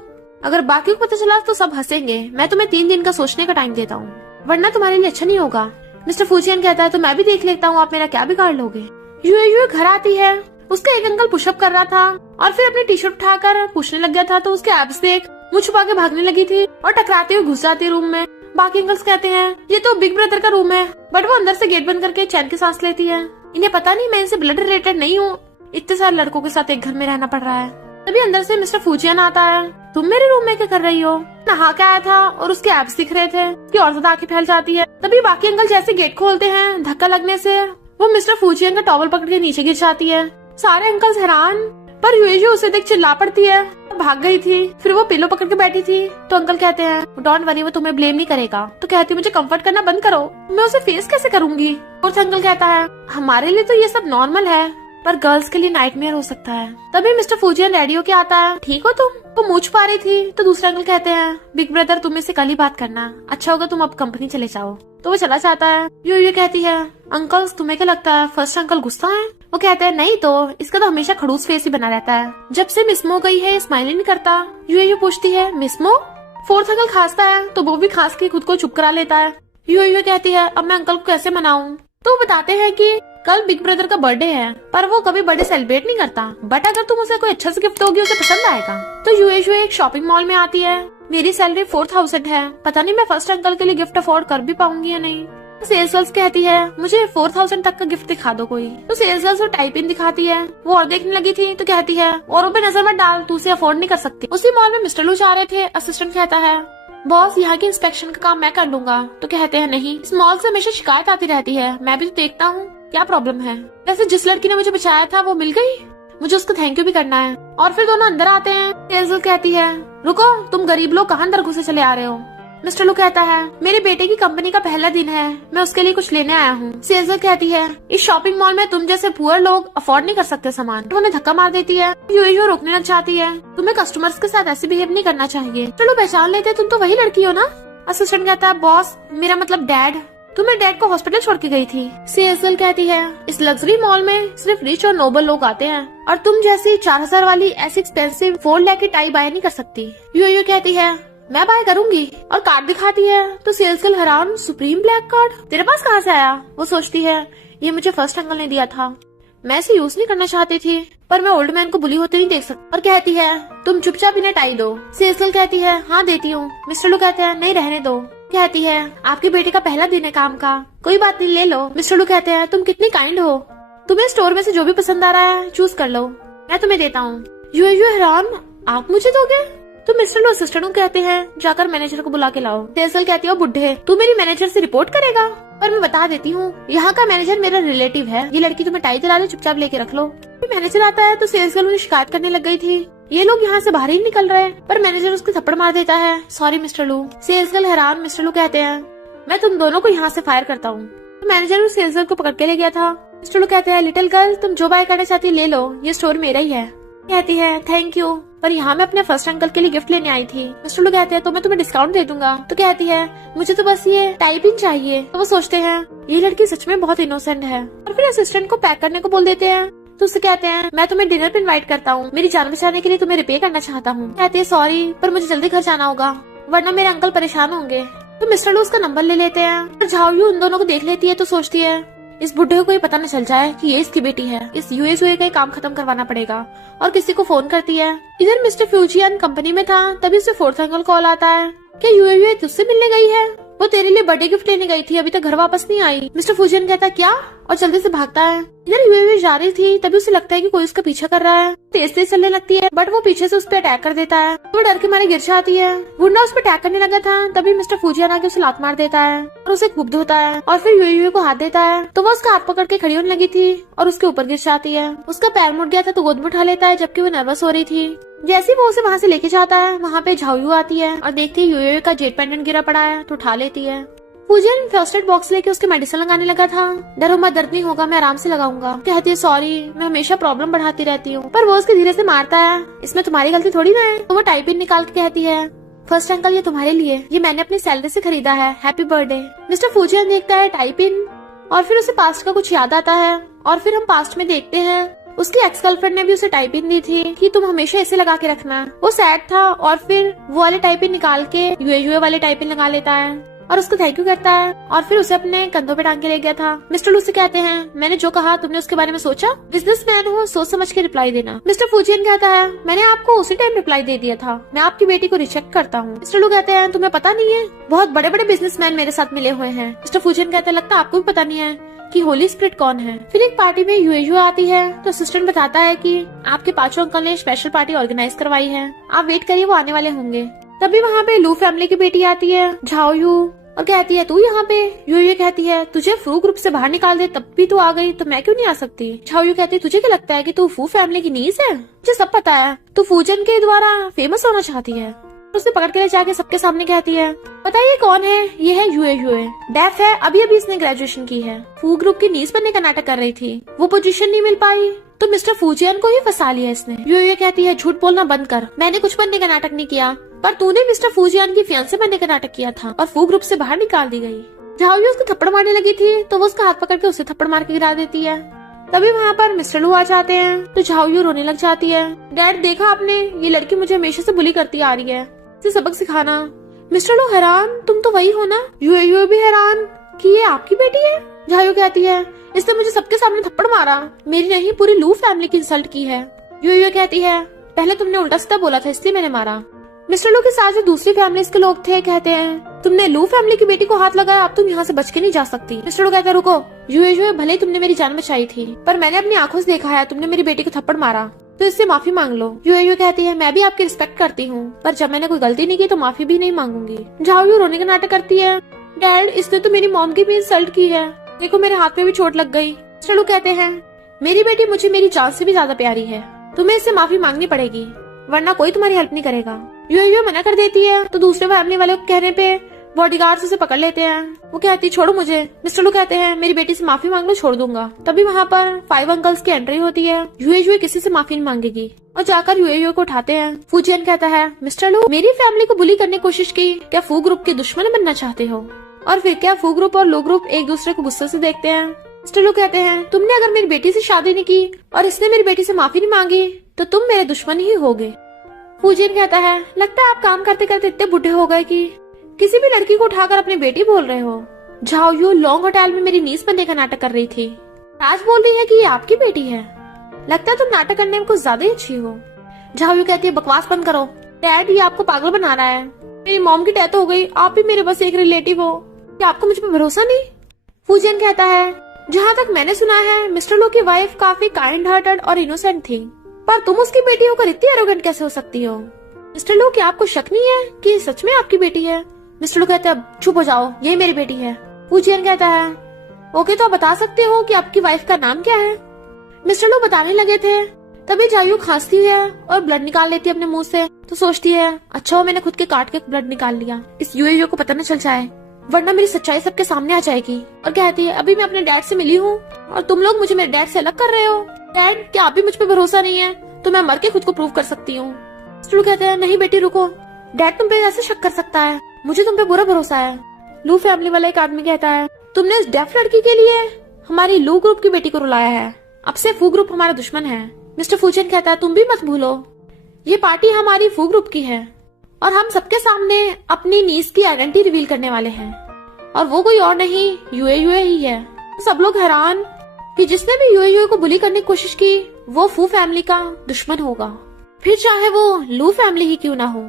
अगर बाकी को पता चला तो सब हंसेंगे। मैं तुम्हें 3 दिन का सोचने का टाइम देता हूँ, वरना तुम्हारे लिए अच्छा नहीं होगा। मिस्टर फूजियान कहता है तो मैं भी देख लेता हूँ आप मेरा क्या बिगाड़ लोगे। यूए घर आती है, उसका एक अंकल पुशअप कर रहा था और फिर अपनी टी शर्ट उठाकर पूछने लग गया था तो उसके एब्स देख मुंह छुपा के भागने लगी थी और टकराते हुए घुस जाती है रूम में। बाकी अंकल्स कहते हैं ये तो बिग ब्रदर का रूम है, बट वो अंदर से गेट बंद करके चैन की सांस लेती है। इन्हें पता नहीं मैं इनसे ब्लड रिलेटेड नहीं हूँ, इतने सारे लड़कों के साथ एक घर में रहना पड़ रहा है। तभी अंदर से मिस्टर फूजियान आता है तुम मेरे रूम में क्या कर रही हो। नहा के आया था और उसके एब्स दिख रहे थे, उसकी और ज्यादा आंखें फैल जाती है। तभी बाकी अंकल जैसे गेट खोलते हैं धक्का लगने से वो मिस्टर फूजियान का टॉवल पकड़ के नीचे गिर जाती है। सारे अंकल्स हैरान, पर यूएजू उसे देख चिल्ला पड़ती है, भाग गई थी। फिर वो पिलो पकड़ के बैठी थी तो अंकल कहते हैं डोंट वरी वो तुम्हें ब्लेम नहीं करेगा। तो कहती मुझे कंफर्ट करना बंद करो, मैं उसे फेस कैसे करूंगी। और अंकल कहता है हमारे लिए तो ये सब नॉर्मल है पर गर्ल्स के लिए नाइटमेयर हो सकता है। तभी मिस्टर फूजियान रेडियो के आता है ठीक हो तुम। वो मुंह छुपा रही थी तो दूसरे अंकल कहते हैं बिग ब्रदर तुम इससे कल ही बात करना, अच्छा होगा तुम अब कंपनी चले जाओ। तो वो चला जाता है। ये कहती है अंकल्स तुम्हें क्या लगता है फर्स्ट अंकल गुस्सा है। वो कहते हैं नहीं तो इसका तो हमेशा खड़ूस फेस ही बना रहता है, जब से मिसमो गई है स्माइल नहीं करता। यूएयू पूछती है मिसमो, फोर्थ अंकल खांसता है तो वो भी खांस के खुद को चुप करा लेता है। यूएयू कहती है अब मैं अंकल को कैसे मनाऊं। तो बताते हैं कि कल बिग ब्रदर का बर्थडे है पर वो कभी बर्थडे सेलिब्रेट नहीं करता, बट अगर तुम उसे कोई अच्छा सा गिफ्ट दोगी उसे पसंद आएगा। तो यूएयू एक शॉपिंग मॉल में आती है। मेरी सैलरी 4000 है, पता नहीं मैं फर्स्ट अंकल के लिए गिफ्ट अफोर्ड कर भी पाऊंगी या नहीं। सेल्स गर्ल्स कहती है मुझे 4000 तक का गिफ्ट दिखा दो कोई। तो सेल्स गर्ल्स वो टाइप इन दिखाती है। वो और देखने लगी थी तो कहती है औरों पे नजर मत डाल, तू उसे अफोर्ड नहीं कर सकती। उसी मॉल में मिस्टर लू जा रहे थे। असिस्टेंट कहता है बॉस यहाँ की इंस्पेक्शन का काम मैं कर लूंगा। तो कहते हैं नहीं, इस मॉल से हमेशा शिकायत आती रहती है, मैं भी तो देखता हूँ क्या प्रॉब्लम है। वैसे जिस लड़की ने मुझे बचाया था वो मिल गई, मुझे उसको थैंक यू भी करना है। और फिर दोनों अंदर आते हैं। सेल्स गर्ल कहती है रुको, तुम गरीब लोग कहाँ अंदर घुसे चले आ रहे हो। मिस्टर लू कहता है मेरे बेटे की कंपनी का पहला दिन है, मैं उसके लिए कुछ लेने आया हूँ। सेल्स गर्ल कहती है इस शॉपिंग मॉल में तुम जैसे पुअर लोग अफोर्ड नहीं कर सकते सामान। तो उन्हें धक्का मार देती है। यूएयू रोकने लग जाती है। तुम्हें कस्टमर्स के साथ ऐसे बिहेव नहीं करना चाहिए। चलो पहचान लेते, तुम तो वही लड़की हो ना। असिस्टेंट कहता है बॉस मेरा मतलब डैड, तुम्हें डैड को हॉस्पिटल छोड़ के गई थी। सेल्स गर्ल कहती है इस लग्जरी मॉल में सिर्फ रिच और नोबल लोग आते हैं और तुम जैसी 4000 वाली ऐसी एक्सपेंसिव 4 लाख की टाई बाय नहीं कर सकती। यूएयू कहती है मैं बाय करूंगी और कार्ड दिखाती है। तो सेल्स गर्ल हैरान, सुप्रीम ब्लैक कार्ड तेरे पास कहाँ से आया। वो सोचती है ये मुझे फर्स्ट अंकल ने दिया था, मैं इसे यूज नहीं करना चाहती थी पर मैं ओल्ड मैन को बुली होते नहीं देख सकती। और कहती है तुम चुपचाप इन्हें टाई दो। सेल्स गर्ल कहती है हाँ देती हूँ। मिस्टर लू कहते हैं नहीं रहने दो। कहती है आपके बेटे का पहला दिन है काम का, कोई बात नहीं ले लो। मिस्टर लू कहते हैं तुम कितनी काइंड हो, तुम्हें स्टोर में से जो भी पसंद आ रहा है चूज कर लो, मैं तुम्हें देता हूँ। यूएयू हैरान, आप मुझे दोगे। तो मिस्टर लू असिस्टेंट को कहते हैं जाकर मैनेजर को बुला के लाओ। सेल्स गर्ल कहती है बुड्ढे तू मेरी मैनेजर से रिपोर्ट करेगा। पर मैं बता देती हूँ यहाँ का मैनेजर मेरा रिलेटिव है, ये लड़की तुम्हें टाई दिला दे, चुपचाप लेके रख लो। मैनेजर आता है तो सेल्स गर्ल उन्हें शिकायत करने लग गई थी, ये लोग यहाँ से बाहर ही निकल रहे हैं। पर मैनेजर उसको थप्पड़ मार देता है, सॉरी मिस्टर लू। सेल्स गर्ल हैरान। मिस्टर लू कहते हैं मैं तुम दोनों को यहाँ से फायर करता हूँ। तो मैनेजर उस सेल्स गर्ल को पकड़ के ले गया था। मिस्टर लू कहते हैं लिटिल गर्ल तुम जो बाय करना चाहती ले लो, ये स्टोर मेरा ही है। कहती है थैंक यू, पर यहाँ मैं अपने फर्स्ट अंकल के लिए गिफ्ट लेने आई थी। मिस्टर लू कहते हैं तो मैं तुम्हें डिस्काउंट दे दूंगा। तो कहती है मुझे तो बस ये टाइप इन चाहिए। तो वो सोचते हैं ये लड़की सच में बहुत इनोसेंट है और फिर असिस्टेंट को पैक करने को बोल देते हैं। तो उससे कहते हैं मैं तुम्हें डिनर पे इनवाइट करता हूँ, मेरी जान बचाने के लिए तुम्हें रिपे करना चाहता हूँ। कहते हैं सॉरी पर मुझे जल्दी घर जाना होगा वरना मेरे अंकल परेशान होंगे। तो मिस्टर लू उसका नंबर ले लेते हैं। और झाओयू उन दोनों को देख लेती है तो सोचती है इस बुढ़े को ये पता न चल जाए कि ये इसकी बेटी है, इस यूएसए का काम खत्म करवाना पड़ेगा। और किसी को फोन करती है। इधर मिस्टर फ्यूजियन कंपनी में था तभी उसे फोर्थ अंकल कॉल आता है, क्या यूएसए तुझसे मिलने गई है, वो तेरे लिए बर्थडे गिफ्ट लेने गई थी, अभी तक घर वापस नहीं आई। मिस्टर फ्यूजियन कहता है क्या, और जल्दी से भागता है। इधर यूएसए जा रही थी तभी उसे लगता है कि कोई उसका पीछा कर रहा है। तेज तेज चलने लगती है बट वो पीछे से उस पर अटैक कर देता है। वो डर के मारे गिर जाती है। गुंडा उस पर अटैक करने लगा था तभी मिस्टर फ्यूजियन आके उसे लात मार देता है और उसे खूब धोता है और फिर यूएसए को हाथ देता है। तो वो उसका हाथ पकड़ के खड़ी होने लगी थी और उसके ऊपर गिर जाती है। उसका पैर मुड़ गया था तो गोद में उठा लेता है जबकि वो नर्वस हो रही थी। जैसे वो उसे वहाँ से लेके जाता है वहाँ पे झाओयू आती है और देखती है यूएसए का जेट पेंडेंट गिरा पड़ा है तो उठा लेती है। फ्यूजियन फर्स्ट एड बॉक्स लेके उसके मेडिसिन लगाने लगा था। डरो मत, दर्द नहीं होगा, मैं आराम से लगाऊंगा। कहती है सॉरी मैं हमेशा प्रॉब्लम बढ़ाती रहती हूँ। पर वो उसके धीरे से मारता है, इसमें तुम्हारी गलती थोड़ी ना है। तो वो टाइप इन निकाल के कहती है फर्स्ट अंकल ये तुम्हारे लिए, ये मैंने अपनी सैलरी से खरीदा है, हैप्पी बर्थडे। मिस्टर फ्यूजियन देखता है टाइप इन और फिर उसे पास्ट का कुछ याद आता है और फिर हम पास्ट में देखते हैं उसकी एक्स गर्लफ्रेंड ने भी उसे टाइप इन दी थी कि तुम हमेशा ऐसे लगा के रखना। वो सैड था और फिर वो वाले टाइप इन निकाल के यूएसए वाले टाइप इन लगा लेता है और उसको थैंक यू करता है और फिर उसे अपने कंधों पे टांग के ले गया था। मिस्टर लू से कहते हैं मैंने जो कहा तुमने उसके बारे में सोचा, बिजनेसमैन हो सोच समझ के रिप्लाई देना। मिस्टर फ्यूजियन कहता है मैंने आपको उसी टाइम रिप्लाई दे दिया था, मैं आपकी बेटी को रिजेक्ट करता हूँ। मिस्टर लू कहते हैं तुम्हें पता नहीं है बहुत बड़े बड़े बिजनेसमैन मेरे साथ मिले हुए हैं। मिस्टर फ्यूजियन कहता है लगता है आपको भी पता नहीं है कि होली स्पिरिट कौन है। फिर एक पार्टी में यूएयू आती है तो असिस्टेंट बताता है कि आपके पांचों अंकल ने स्पेशल पार्टी ऑर्गेनाइज करवाई है, आप वेट करिए वो आने वाले होंगे। तभी वहाँ पे लू फैमिली की बेटी आती है झाओयू और कहती है तू यहाँ पे। यूएयू कहती है तुझे फू ग्रुप से बाहर निकाल दे तब भी तू आ गई तो मैं क्यों नहीं आ सकती। झाओयू कहती है तुझे क्या लगता है कि तू फू फैमिली की नीस है, मुझे सब पता है, तू फूजन के द्वारा फेमस होना चाहती है। उसे पकड़ के ले जाके सबके सामने कहती है बताइए कौन है, ये है यूएयू, डेफ है, अभी अभी इसने ग्रेजुएशन की है, फू ग्रुप की नीस बनने का नाटक कर रही थी, वो पोजीशन नहीं मिल पाई तो मिस्टर फ्यूजियन को ही फंसा लिया इसने। यूएयू कहती है झूठ बोलना बंद कर, मैंने कुछ बनने का नाटक नहीं किया, पर तूने मिस्टर फ्यूजियन की फियांसे बनने का नाटक किया था और फू ग्रुप से बाहर निकाल दी गई। झाओयू उसको थप्पड़ मारने लगी थी तो वो उसका हाथ पकड़ के उसे थप्पड़ मार के गिरा देती है। तभी वहाँ पर मिस्टर लू आ जाते हैं तो झाओयू रोने लग जाती है। डैड देखा आपने, ये लड़की मुझे हमेशा से बुली करती आ रही है, से सबक सिखाना। मिस्टर लू हैरान, तुम तो वही हो ना? यूए भी हैरान कि ये आपकी बेटी है। झायू कहती है, इसने मुझे सबके सामने थप्पड़ मारा, मेरी नहीं पूरी लू फैमिली की इंसल्ट की है। यूए कहती है, पहले तुमने उल्टा सीधा बोला था इसलिए मैंने मारा। मिस्टर लू के साथ जो दूसरी फैमिली के लोग थे कहते हैं, तुमने लू फैमिली की बेटी को हाथ लगाया, अब तुम यहाँ से बच के नहीं जा सकती। मिस्टर लू कहता है, रुको यूए भले ही तुमने मेरी जान बचाई थी, पर मैंने अपनी आंखों से देखा है तुमने मेरी बेटी को थप्पड़ मारा, तो इससे माफी मांग लो। यूए कहती है, मैं भी आपकी रिस्पेक्ट करती हूँ, पर जब मैंने कोई गलती नहीं की तो माफी भी नहीं मांगूंगी। झाओ रोने का नाटक करती है, डैड इसने तो मेरी मॉम की भी इंसल्ट की है, देखो मेरे हाथ में भी चोट लग गई। मिस्टर लू कहते हैं, मेरी बेटी मुझे मेरी जान से भी ज्यादा प्यारी है, तुम्हें इससे माफी मांगनी पड़ेगी वरना कोई तुम्हारी हेल्प नहीं करेगा। यूए मना कर देती है तो दूसरे फैमिली वाले को कहने पे बॉडीगार्ड्स उसे पकड़ लेते हैं। वो कहती है, छोड़ो मुझे। मिस्टर लू कहते हैं, मेरी बेटी से माफी मांग लो, छोड़ दूंगा। तभी वहाँ पर 5 अंकल्स की एंट्री होती है। यूए किसी से माफी नहीं मांगेगी और जाकर यूए को उठाते हैं। फूजियन कहता है, मिस्टर लू मेरी फैमिली को बुली करने की कोशिश की, क्या फू ग्रुप के दुश्मन बनना चाहते हो? और फिर क्या फू ग्रुप और लू ग्रुप एक दूसरे को गुस्से से देखते हैं। मिस्टर लू कहते हैं, तुमने अगर मेरी बेटी से शादी नहीं की और इसने मेरी बेटी से माफी नहीं मांगी तो तुम मेरे दुश्मन ही होगे। फूजियन कहता है, लगता है आप काम करते करते इतने बुढ़े हो गए कि किसी भी लड़की को उठाकर अपनी बेटी बोल रहे हो। झाओ यू लॉन्ग होटल में मेरी नीस बनने का नाटक कर रही थी, आज बोल रही है कि ये आपकी बेटी है। लगता है तुम नाटक करने में कुछ ज्यादा ही अच्छी हो। झाओ यू कहती है, बकवास बंद करो, डैड ये आपको पागल बना रहा है, मेरी मॉम की डेथ हो गई, आप भी मेरे बस एक रिलेटिव हो, क्या आपको मुझ पर भरोसा नहीं? फूजियन कहता है, जहाँ तक मैंने सुना है मिस्टर लू की वाइफ काफी काइंड हार्टेड और इनोसेंट थी, पर तुम उसकी बेटी होकर इतनी एरोगेंट कैसे हो सकती हो? मिस्टर लू क्या आपको शक नहीं है कि सच में आपकी बेटी है? मिस्टर लू कहते हैं, चुप हो जाओ, ये मेरी बेटी है। फूजियन कहता है, ओके तो आप बता सकते हो कि आपकी वाइफ का नाम क्या है? मिस्टर लू बताने लगे थे तभी झायू खांसती है और ब्लड निकाल लेती है अपने मुंह से, तो सोचती है अच्छा हो मैंने खुद के काट के ब्लड निकाल लिया, इस यूए को पता न चल जाए वरना मेरी सच्चाई सबके सामने आ जाएगी। और कहती है, अभी मैं अपने डैड से मिली हूँ और तुम लोग मुझे मेरे डैड से अलग कर रहे हो। डैड क्या आप भी मुझ पे भरोसा नहीं है? तो मैं मर के खुद को प्रूव कर सकती हूँ। मिस्टर लू कहते हैं, नहीं बेटी रुको, डैड तुम पे ऐसे शक कर सकता है, मुझे तुम पे बुरा भरोसा है। लू फैमिली वाला एक आदमी कहता है, तुमने इस डेफ लड़की के लिए हमारी लू ग्रुप की बेटी को रुलाया है, अब से फू ग्रुप हमारा दुश्मन है। मिस्टर फूजियन कहता है, तुम भी मत भूलो ये पार्टी हमारी फू ग्रुप की है और हम सबके सामने अपनी नीस की आइडेंटिटी रिवील करने वाले हैं और वो कोई और नहीं यूए ही है। सब लोग हैरान कि जिसने भी यूए को बुली करने की कोशिश की वो फू फैमिली का दुश्मन होगा, फिर चाहे वो लू फैमिली ही क्यों ना हो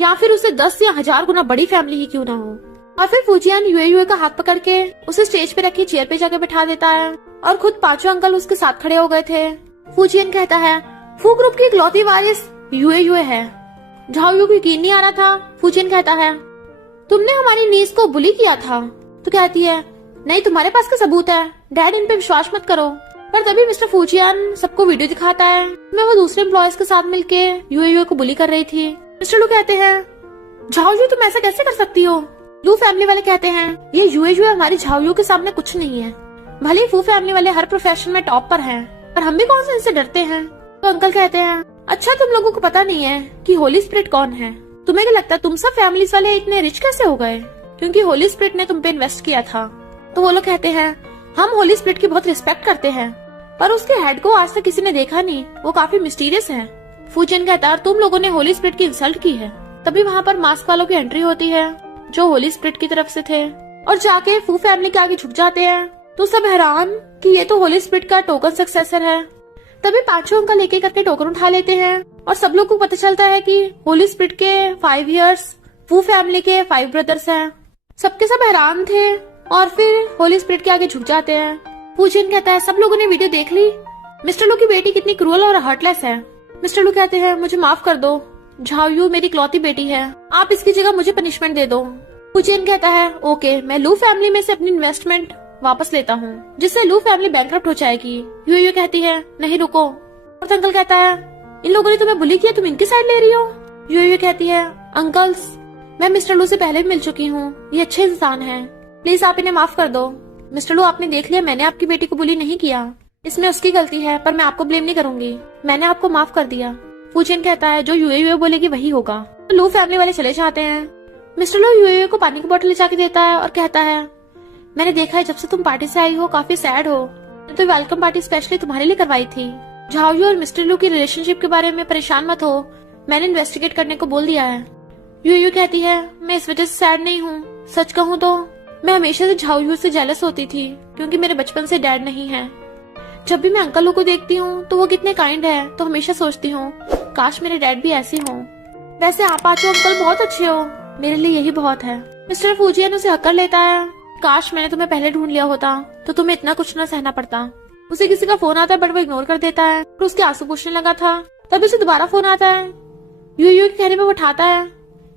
या फिर उसे 10 या 1000 गुना बड़ी फैमिली ही क्यों ना हो। और फिर फूजियन यूए का हाथ पकड़ के उसे स्टेज पे रखी चेयर पे जाकर बैठा देता है और खुद 5 अंकल उसके साथ खड़े हो गए थे। फूजियन कहता है, फू ग्रुप की इकलौती वारिस यूए है। झाओ को यकीन नहीं आ रहा था। फूजियन कहता है, तुमने हमारी नीस को बुली किया था? तो कहती है, नहीं तुम्हारे पास का सबूत है, डैड इन पे विश्वास मत करो। पर तभी मिस्टर फूजियन सबको वीडियो दिखाता है मैं वो दूसरे एम्प्लॉयज के साथ मिलके यूए को बुली कर रही थी। मिस्टर लू कहते हैं, झाओ तुम ऐसा कैसे कर सकती हो? लू फैमिली वाले कहते हैं, ये यूए हमारी झाओ के सामने कुछ नहीं है, भले ही फू फैमिली वाले हर प्रोफेशन में टॉप पर हैं, पर हम भी कौन से इनसे डरते हैं। तो अंकल कहते हैं, अच्छा तुम लोगों को पता नहीं है कि होली स्पिरिट कौन है? तुम्हें क्या लगता है तुम सब फैमिलीज वाले इतने रिच कैसे हो गए? क्योंकि होली स्पिरिट ने तुम पे इन्वेस्ट किया था। तो वो लोग कहते हैं, हम होली स्पिरिट की बहुत रिस्पेक्ट करते हैं, पर उसके हेड को आज तक किसी ने देखा नहीं, वो काफी मिस्टीरियस है। फूजियन कहता है, तुम लोगों ने होली स्पिरिट की इंसल्ट की है। तभी वहाँ पर मास्क वालों की एंट्री होती है जो होली स्पिरिट की तरफ से थे और जाके फू फैमिली के आगे झुक जाते हैं। तो सब हैरान कि ये तो होली स्पिरिट का टोकन सक्सेसर है। तभी 5 अंकल एक एक करके टोकन उठा लेते हैं और सब लोग को पता चलता है कि होली स्पिरिट के 5 इयर्स फू फैमिली के 5 ब्रदर्स हैं। सबके सब हैरान थे और फिर होली स्पिरिट के आगे झुक जाते हैं। फूजियन कहता है, सब लोगों ने वीडियो देख ली, मिस्टर लू की बेटी कितनी क्रूअल और हार्टलेस है। मिस्टर लू कहते हैं, मुझे माफ कर दो, झाओ मेरी इकलौती बेटी है, आप इसकी जगह मुझे पनिशमेंट दे दो। फूजियन कहता है, ओके मैं लू फैमिली में से अपनी इन्वेस्टमेंट वापस लेता हूँ जिससे लू फैमिली बैंकरप्ट हो जाएगी। यूए कहती है, नहीं रुको। और अंकल कहता है, इन लोगों ने तुम्हें बुली किया, तुम इनकी साइड ले रही हो। यूए कहती है, अंकल्स मैं मिस्टर लू से पहले भी मिल चुकी हूँ, ये अच्छे इंसान हैं, प्लीज आप इन्हें माफ कर दो। मिस्टर लू आपने देख लिया मैंने आपकी बेटी को बुली नहीं किया, इसमें उसकी गलती है, पर मैं आपको ब्लेम नहीं करूंगी, मैंने आपको माफ कर दिया। फूजियन कहता है, जो यूए बोलेगी वही होगा। तो लू फैमिली वाले चले जाते हैं। मिस्टर लू यूए को पानी की बोतल ले जाके देता है और कहता है, मैंने देखा है जब से तुम पार्टी से आई हो काफी सैड हो, तो वेलकम पार्टी स्पेशली तुम्हारे लिए करवाई थी। झाओ और मिस्टर लू की रिलेशनशिप के बारे में परेशान मत हो, मैंने इन्वेस्टिगेट करने को बोल दिया है। यू कहती है मैं इस वजह से सैड नहीं हूँ, सच कहूँ तो मैं हमेशा से झाओ से जेलस होती थी क्योंकि मेरे बचपन से डैड नहीं है। जब भी मैं अंकल को देखती हूँ तो वो कितने काइंड है, तो हमेशा सोचती हूँ काश मेरे डैड भी ऐसे हों। वैसे आप पांचों अंकल बहुत अच्छे हो, मेरे लिए यही बहुत है। मिस्टर फूजियन उसे हक कर लेता है। काश मैंने तुम्हें पहले ढूंढ लिया होता तो तुम्हें इतना कुछ न सहना पड़ता। उसे किसी का फोन आता है बट वो इग्नोर कर देता है और उसके आंसू पूछने लगा था। तभी उसे दोबारा फोन आता है। यू के कहने पे वो उठाता है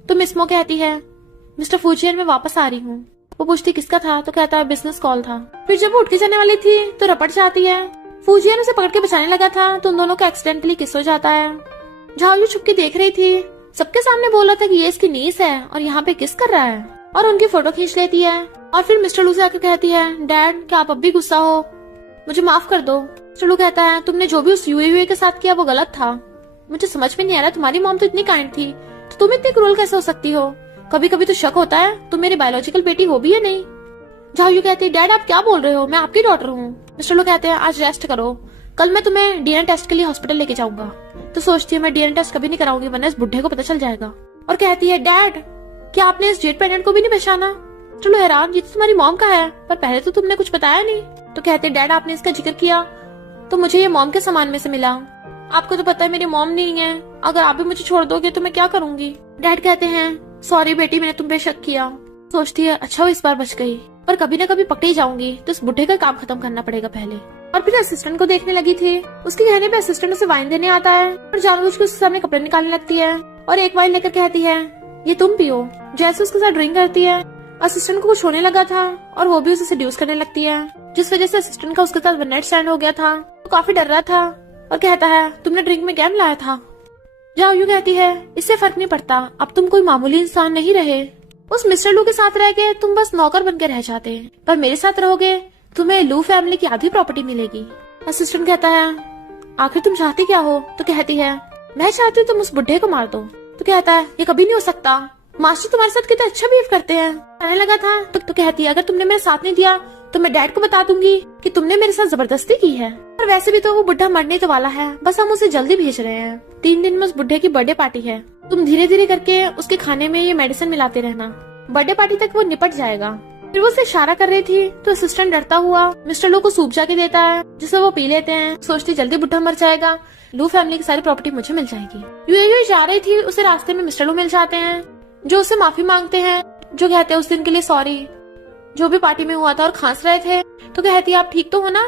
तो मिस मो कहती है मिस्टर फूजियन मैं वापस आ रही हूँ। वो पूछती किसका था तो कहता है बिजनेस कॉल था। फिर जब वो उठ के जाने वाली थी तो रपट जाती है। फूजियन उसे पकड़ के बचाने लगा था तो उन दोनों का एक्सीडेंटली किस हो जाता है। झाओ छुप के देख रही थी, सबके सामने बोला था कि ये इसकी नीस है और यहाँ पे किस कर रहा है, और उनकी फोटो खींच लेती है। और फिर मिस्टर लू से आकर कहती है डैड क्या आप अब भी गुस्सा हो, मुझे माफ कर दो। मिस्टर लू कहता है तुमने जो भी उस यूए के साथ किया वो गलत था। मुझे समझ में नहीं आ रहा, तुम्हारी मॉम तो इतनी काइंड थी तो तुम इतनी क्रूर कैसे हो सकती हो। कभी कभी तो शक होता है तुम मेरी बायोलॉजिकल बेटी हो भी या नहीं। झाओ कहती है डैड आप क्या बोल रहे हो, मैं आपकी डॉटर हूँ। मिस्टर लू कहते हैं आज रेस्ट करो, कल मैं तुम्हें डीएनए टेस्ट के लिए हॉस्पिटल लेके जाऊंगा। तो सोचती है मैं डीएनए टेस्ट कभी नहीं कराऊंगी वरना इस बुढ़े को पता चल जाएगा। और कहती है डैड क्या आपने इस जेट प्रेग्नेंट को भी नहीं पहचाना। चलो हैरान ये तो तुम्हारी मॉम का है पर पहले तो तुमने कुछ बताया नहीं। तो कहते डैड आपने इसका जिक्र किया तो मुझे ये मॉम के सामान में से मिला। आपको तो पता है मेरी मॉम नहीं है, अगर आप भी मुझे छोड़ दोगे तो मैं क्या करूंगी। डैड कहते हैं सॉरी बेटी मैंने तुम पे शक किया। सोचती है अच्छा वो इस बार बच गई पर कभी न कभी पकड़ी जाऊंगी तो इस बुढ़े का काम खत्म करना पड़ेगा पहले। और फिर असिस्टेंट को देखने लगी थी। उसके कहने पे असिस्टेंट उसे वाइन देने आता है और जानबूझ के उसके सामने कपड़े निकालने लगती है और एक वाइन लेकर कहती है ये तुम पियो। जैसे उसके साथ ड्रिंक करती है असिस्टेंट को कुछ होने लगा था और वो भी उसे सेड्यूस करने लगती है, जिस वजह से असिस्टेंट का उसके साथ वन नाइट स्टैंड हो गया था। वो काफी डर रहा था और कहता है तुमने ड्रिंक में क्या मिलाया था। जाओ यू कहती है इससे फर्क नहीं पड़ता, अब तुम कोई मामूली इंसान नहीं रहे। उस मिस्टर लू के साथ रह के तुम बस नौकर बन के रह जाते, पर मेरे साथ रहोगे तुम्हें लू फैमिली की आधी प्रॉपर्टी मिलेगी। असिस्टेंट कहता है आखिर तुम चाहती क्या हो। तो कहती है मैं चाहती हूँ तुम उस बुढ़े को मार दो। तो कहता है ये कभी नहीं हो सकता, मास्टर तुम्हारे साथ कितना अच्छा बिहेव करते हैं। कहने लगा था तो कहती है अगर तुमने मेरा साथ नहीं दिया तो मैं डैड को बता दूंगी कि तुमने मेरे साथ जबरदस्ती की है। और वैसे भी तो वो बुढ़ा मरने तो वाला है, बस हम उसे जल्दी भेज रहे हैं। 3 दिन में उस बुढ़े की बर्थडे पार्टी है, तुम धीरे धीरे करके उसके खाने में ये मेडिसिन मिलाते रहना, बर्थडे पार्टी तक वो निपट जाएगा। फिर वो उसे इशारा कर रही थी तो असिस्टेंट डरता हुआ मिस्टर लू को सूप जाके देता है जिसे वो पी लेते हैं। सोचती जल्दी बुढ़ा मर जाएगा, लू फैमिली की सारी प्रॉपर्टी मुझे मिल जाएगी। यूएयू जा रही थी, उसे रास्ते में मिस्टर लू मिल जाते हैं जो उसे माफी मांगते हैं, जो कहते हैं उस दिन के लिए सॉरी जो भी पार्टी में हुआ था और खांस रहे थे। तो कहती है आप ठीक तो हो ना।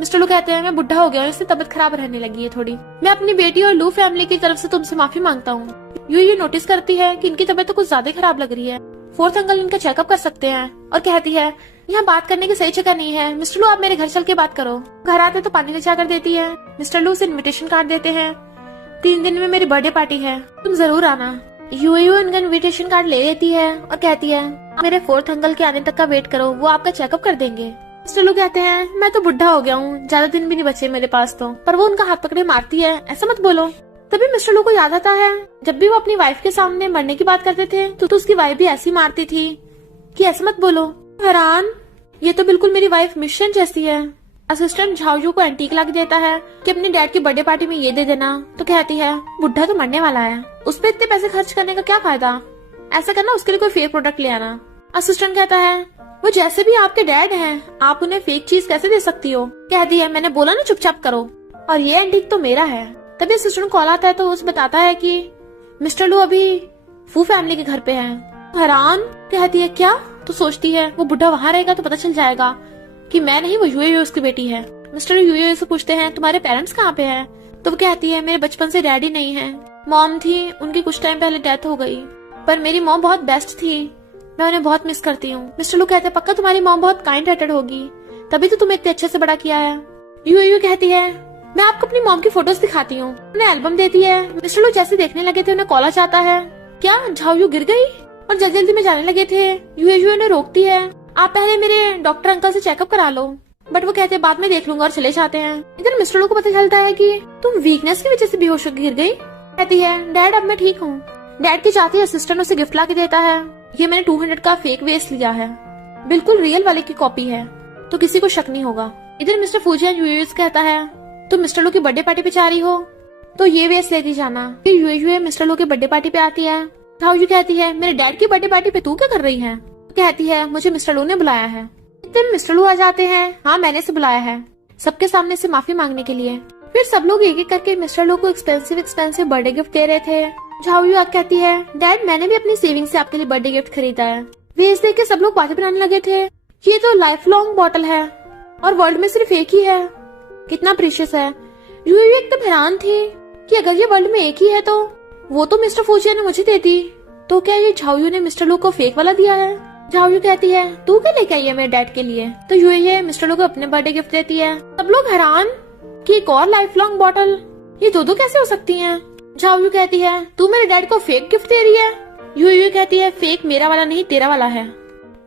मिस्टर लू कहते हैं मैं बुढ़ा हो गया हूँ, इससे तबीयत खराब रहने लगी है थोड़ी, मैं अपनी बेटी और लू फैमिली की तरफ से तुमसे माफी मांगता हूँ। यूएयू नोटिस करती है कि इनकी तबीयत तो कुछ ज्यादा खराब लग रही है, 4th अंकल इनका चेकअप कर सकते हैं। और कहती है यहाँ बात करने की सही जगह नहीं है, मिस्टर लू आप मेरे घर चल के बात करो। घर आते तो पानी ले कर देती है। मिस्टर लू उसे इन्विटेशन कार्ड देते हैं, 3 दिन में मेरी बर्थडे पार्टी है, तुम जरूर आना। यूएयू इनका इन्विटेशन कार्ड ले लेती है और कहती है मेरे 4th अंकल के आने तक का वेट करो, वो आपका चेकअप कर देंगे। मिस्टर लू कहते हैं मैं तो बुढ़ा हो गया हूँ, ज्यादा दिन भी नहीं बचे मेरे पास तो, पर वो उनका हाथ पकड़े मारती है ऐसा मत बोलो। तभी मिस्टर लू को याद आता है जब भी वो अपनी वाइफ के सामने मरने की बात करते थे तो उसकी वाइफ भी ऐसी मारती थी कि ऐसा मत बोलो। हैरान ये तो बिल्कुल मेरी वाइफ मिशन जैसी है। असिस्टेंट झाओ को एंटीक ला के देता है कि अपनी डैड की बर्थडे पार्टी में ये दे देना। तो कहती है बुढ़ा तो मरने वाला है, उस पर इतने पैसे खर्च करने का क्या फायदा, ऐसा करना उसके लिए कोई फेक प्रोडक्ट ले आना। असिस्टेंट कहता है वो जैसे भी आपके डैड हैं, आप उन्हें फेक चीज कैसे दे सकती हो। कहती है मैंने बोला ना चुपचाप करो, और ये एंटीक तो मेरा है। तभी असिस्टेंट कॉल आता है तो उसे बताता है कि मिस्टर लू अभी फू फैमिली के घर पे है। हैरान कहती है क्या। तो सोचती है वो बुढ़ा वहाँ रहेगा तो पता चल जाएगा कि मैं नहीं वो यूएयू उसकी बेटी है। मिस्टर यूएयू से पूछते हैं तुम्हारे पेरेंट्स कहाँ पे हैं। तो वो कहती है मेरे बचपन से डैडी नहीं है, मॉम थी, उनकी कुछ टाइम पहले डेथ हो गई, पर मेरी मॉम बहुत बेस्ट थी, मैं उन्हें बहुत मिस करती हूँ। मिस्टर लू कहते हैं पक्का तुम्हारी मॉम बहुत काइंड हार्टेड होगी, तभी तो तुम्हें इतने अच्छे से बड़ा किया है। यूएयू कहती है मैं आपको अपनी मॉम की फोटोज दिखाती हूँ। उन्हें एल्बम देती है। मिस्टर लू जैसे देखने लगे थे उन्हें कॉल आता है क्या झाओ गिर गई, और जल्दी जल्दी में जाने लगे थे। यूएयू ने रोकती है आप पहले मेरे डॉक्टर अंकल से चेकअप करा लो, बट वो कहते हैं बाद में देख लूंगा और चले जाते हैं। इधर मिस्टर लू को पता चलता है कि तुम वीकनेस की वजह से बेहोश होकर गिर गई। कहती है डैड अब मैं ठीक हूँ। डैड की चाहती असिस्टेंट उसे गिफ्ट ला के देता है, ये मैंने 200 का फेक वेस्ट लिया है, बिल्कुल रियल वाले की कॉपी है, तो किसी को शक नहीं होगा। इधर मिस्टर फूजियन यूएयू कहता है तुम मिस्टर लू की बर्थडे पार्टी पे जा रही हो तो ये वेस्ट लेती जाना। फिर यूएयू मिस्टर लू की बर्थडे पार्टी पे आती है झाओयू कहती है मेरे डैड की बर्थडे पार्टी पे तू क्या कर रही है? कहती है मुझे मिस्टर लू ने बुलाया है। एक दिन मिस्टर लू आ जाते हैं। हाँ, मैंने से बुलाया है सबके सामने से माफी मांगने के लिए। फिर सब लोग एक एक करके मिस्टर लू को एक्सपेंसिव बर्थडे गिफ्ट दे रहे थे। झाओयू कहती है डैड मैंने भी अपनी सेविंग से आपके लिए बर्थडे गिफ्ट खरीदा है। वेस्ट देख के सब लोग बातें बनाने लगे थे। ये तो लाइफ लॉन्ग बॉटल है और वर्ल्ड में सिर्फ एक ही है, कितना प्रीशियस है। यूयू एकदम हैरान थी कि अगर ये वर्ल्ड में एक ही है तो वो तो मिस्टर फूजियान ने मुझे दे दी, तो क्या ये झाओयू ने मिस्टर लू को फेक वाला दिया है? झाओयू कहती है तू क्या लेके आई है मेरे डैड के लिए? तो यूयू मिस्टर लू को अपने बर्थडे गिफ्ट देती है। सब लोग हैरान कि एक और लाइफ लॉन्ग बॉटल, ये दो कैसे हो सकती हैं? झाओयू कहती है तू मेरे डैड को फेक गिफ्ट दे रही है? यूयू कहती है फेक मेरा वाला नहीं तेरा वाला है।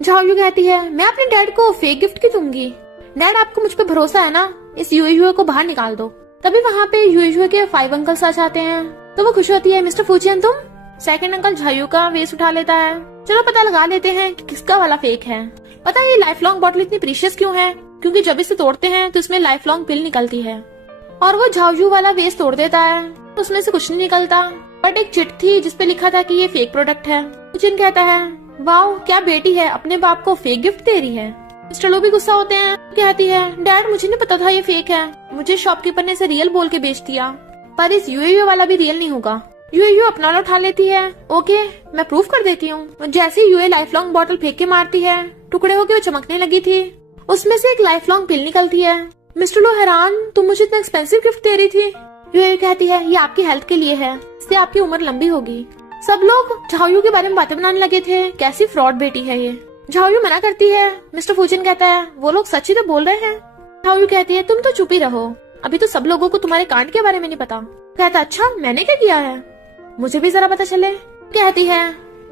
झाओयू कहती है मैं अपने डैड को फेक गिफ्ट क्यों दूंगी? डैड आपको मुझ पे भरोसा है ना, इस यूयू को बाहर निकाल दो। तभी वहाँ पे यूयू के 5 अंकल्स आ जाते हैं। तो वो खुश होती है मिस्टर फूजियान तुम? सेकंड अंकल झाओयू का वेस्ट उठा लेता है। चलो पता लगा लेते हैं कि किसका वाला फेक है। पता है ये लाइफ लॉन्ग बॉटल इतनी प्रीशियस क्यों है? क्योंकि जब इसे तोड़ते हैं तो इसमें लाइफ लॉन्ग पिल निकलती है और वो झाओयू वाला वेस्ट तोड़ देता है तो उसमें से कुछ नहीं निकलता, बट एक चिट थी जिसपे लिखा था कि ये फेक प्रोडक्ट है। जिन कहता है वाओ क्या बेटी है, अपने बाप को फेक गिफ्ट दे रही है। मिस्टर लो भी गुस्सा होते हैं। कहती है डैड मुझे नहीं पता था ये फेक है, मुझे शॉपकीपर ने इसे रियल बोल के बेच दिया, पर इस यूएयू वाला भी रियल नहीं होगा। यूएयू अपना वाला उठा लेती है। ओके मैं प्रूफ कर देती हूँ। जैसे यूए लाइफ लॉन्ग बॉटल फेंक के मारती है, टुकड़े होके वो चमकने लगी थी, उसमें से एक लाइफ लॉन्ग पिल निकलती है। मिस्टर लो हैरान तुम मुझे इतना एक्सपेंसिव गिफ्ट दे रही थी? यूएयू कहती है ये आपकी हेल्थ के लिए है, इससे आपकी उम्र लंबी होगी। सब लोग झाओयू के बारे में बातें बनाने लगे थे, कैसी फ्रॉड बेटी है ये। झाओयू मना करती है। मिस्टर फूजिन कहता है वो लोग सच ही तो बोल रहे हैं। झाओयू कहती है तुम तो चुप ही रहो, अभी तो सब लोगों को तुम्हारे कांड के बारे में नहीं पता। कहता अच्छा मैंने क्या किया है, मुझे भी जरा पता चले। कहती है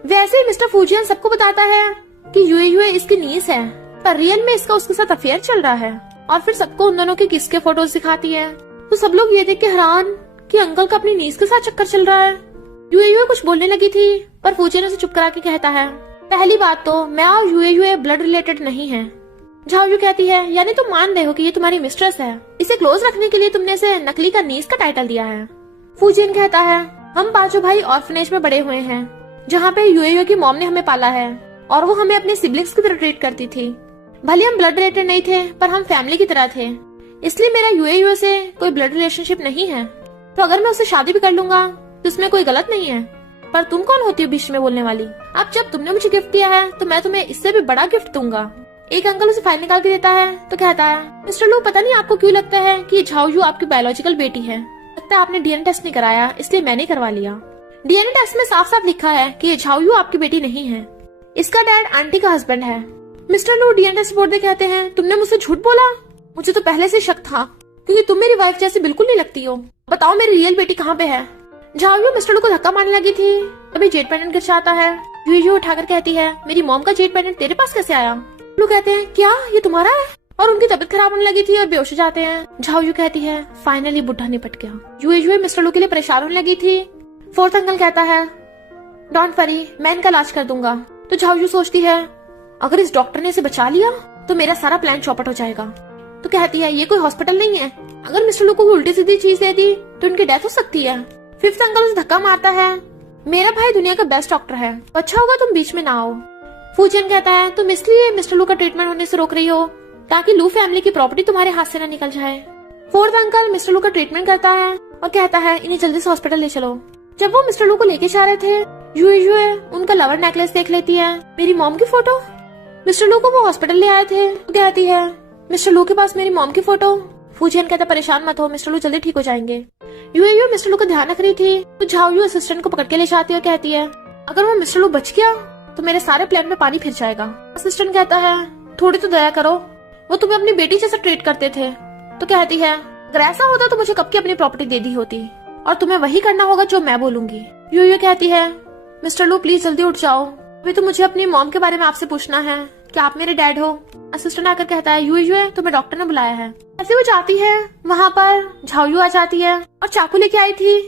वैसे मिस्टर फूजियन सबको बताता है कि यूए इसकी नीस है, पर रियल में इसका उसके साथ अफेयर चल रहा है, और फिर सबको उन दोनों के किस के फोटोज दिखाती है। तो सब लोग ये देख के हैरान कि अंकल का अपनी नीस के साथ चक्कर चल रहा है। यूए कुछ बोलने लगी थी पर फूजियन उसे चुप करा के कहता है पहली बात तो मैं और यूए ब्लड रिलेटेड नहीं है। झाओयू कहती है यानी तुम मान रहे हो कि ये तुम्हारी मिस्ट्रेस है, इसे क्लोज रखने के लिए तुमने इसे नकली का नीस का टाइटल दिया है। फूजियन कहता है हम पांचों भाई ऑर्फनेज में बड़े हुए हैं, जहाँ पे यूए की मॉम ने हमें पाला है और वो हमें अपने सिबलिंग्स की तरह ट्रीट करती थी। भले हम ब्लड रिलेटेड नहीं थे पर हम फैमिली की तरह थे, इसलिए मेरा यूए से कोई ब्लड रिलेशनशिप नहीं है। तो अगर मैं उससे शादी भी कर लूंगा तो उसमें कोई गलत नहीं है। पर तुम कौन होती हो बीच में बोलने वाली? अब जब तुमने मुझे गिफ्ट दिया है तो मैं तुम्हें इससे भी बड़ा गिफ्ट दूंगा। एक अंकल उसे फाइल निकाल के देता है तो कहता है मिस्टर लू पता नहीं आपको क्यों लगता है कि झाओयू आपकी बायोलॉजिकल बेटी है, लगता है आपने डीएनए टेस्ट नहीं कराया इसलिए मैंने करवा लिया। डीएनए टेस्ट में साफ साफ लिखा है कि झाओयू आपकी बेटी नहीं है, इसका डैड आंटी का हस्बैंड है। मिस्टर लू डीएनए टेस्ट रिपोर्ट दे कहते हैं तुमने मुझसे झूठ बोला, मुझे तो पहले से शक था क्योंकि तुम मेरी वाइफ जैसी बिल्कुल नहीं लगती हो, बताओ मेरी रियल बेटी कहाँ पे है। झाओयू मिस्टर लू को धक्का मारने लगी थी, तभी जेट पेंडेंट गिर जाता है। यूयू उठाकर कहती है मेरी मॉम का जेट पेंडेंट तेरे पास कैसे आया? लू कहते हैं क्या ये तुम्हारा है? और उनकी तबीयत खराब होने लगी थी और बेहोश हो जाते हैं। झाओयू कहती है फाइनली बुढ़ा निपट गया। यूयू मिस्टर लू के लिए परेशान होने लगी थी। फोर्थ अंकल कहता है डोंट वरी मैं इनका इलाज कर दूंगा। तो झाओयू सोचती है अगर इस डॉक्टर ने इसे बचा लिया तो मेरा सारा प्लान चौपट हो जाएगा। तो कहती है ये कोई हॉस्पिटल नहीं है, अगर मिस्टर लू को उल्टी सीधी चीज दे दी तो उनकी डेथ हो सकती है। फिफ्थ अंकल उसे धक्का मारता है मेरा भाई दुनिया का बेस्ट डॉक्टर है, अच्छा होगा तुम बीच में ना आओ। फूजियन कहता है तुम इसलिए मिस्टर लू का ट्रीटमेंट होने से रोक रही हो ताकि लू फैमिली की प्रॉपर्टी तुम्हारे हाथ से ना निकल जाए। फोर्थ अंकल मिस्टर लू का ट्रीटमेंट करता है और कहता है इन्हें जल्दी से हॉस्पिटल ले चलो। जब वो मिस्टर लू को लेके जा रहे थे यूए उनका लवर नेकलेस देख लेती है, मेरी मॉम की फोटो। मिस्टर लू को वो हॉस्पिटल ले आए थे तो कहती है मिस्टर लू के पास मेरी मॉम की फोटो। फूजियन कहता परेशान मत हो, मिस्टर लू जल्दी ठीक हो जाएंगे। यूए मिस्टर लू का ध्यान रख रही थी तो झाओयू असिस्टेंट को पकड़ के ले जाती है और कहती है अगर वो मिस्टर लू बच गया तो मेरे सारे प्लान में पानी फिर जाएगा। असिस्टेंट कहता है थोड़ी तो दया करो, वो तुम्हें अपनी बेटी जैसा ट्रीट करते थे। तो कहती है अगर ऐसा होता तो मुझे कब की अपनी प्रॉपर्टी दे दी होती और तुम्हें वही करना होगा जो मैं बोलूंगी। यूए कहती है मिस्टर लू प्लीज जल्दी उठ जाओ, अभी तो मुझे अपनी मॉम के बारे में आपसे पूछना है, क्या आप मेरे डैड हो? असिस्टेंट आकर कहता है यूए तुम्हें डॉक्टर ने बुलाया है। ऐसे वो जाती है, वहाँ पर झाओयू आ जाती है और चाकू लेके आई थी।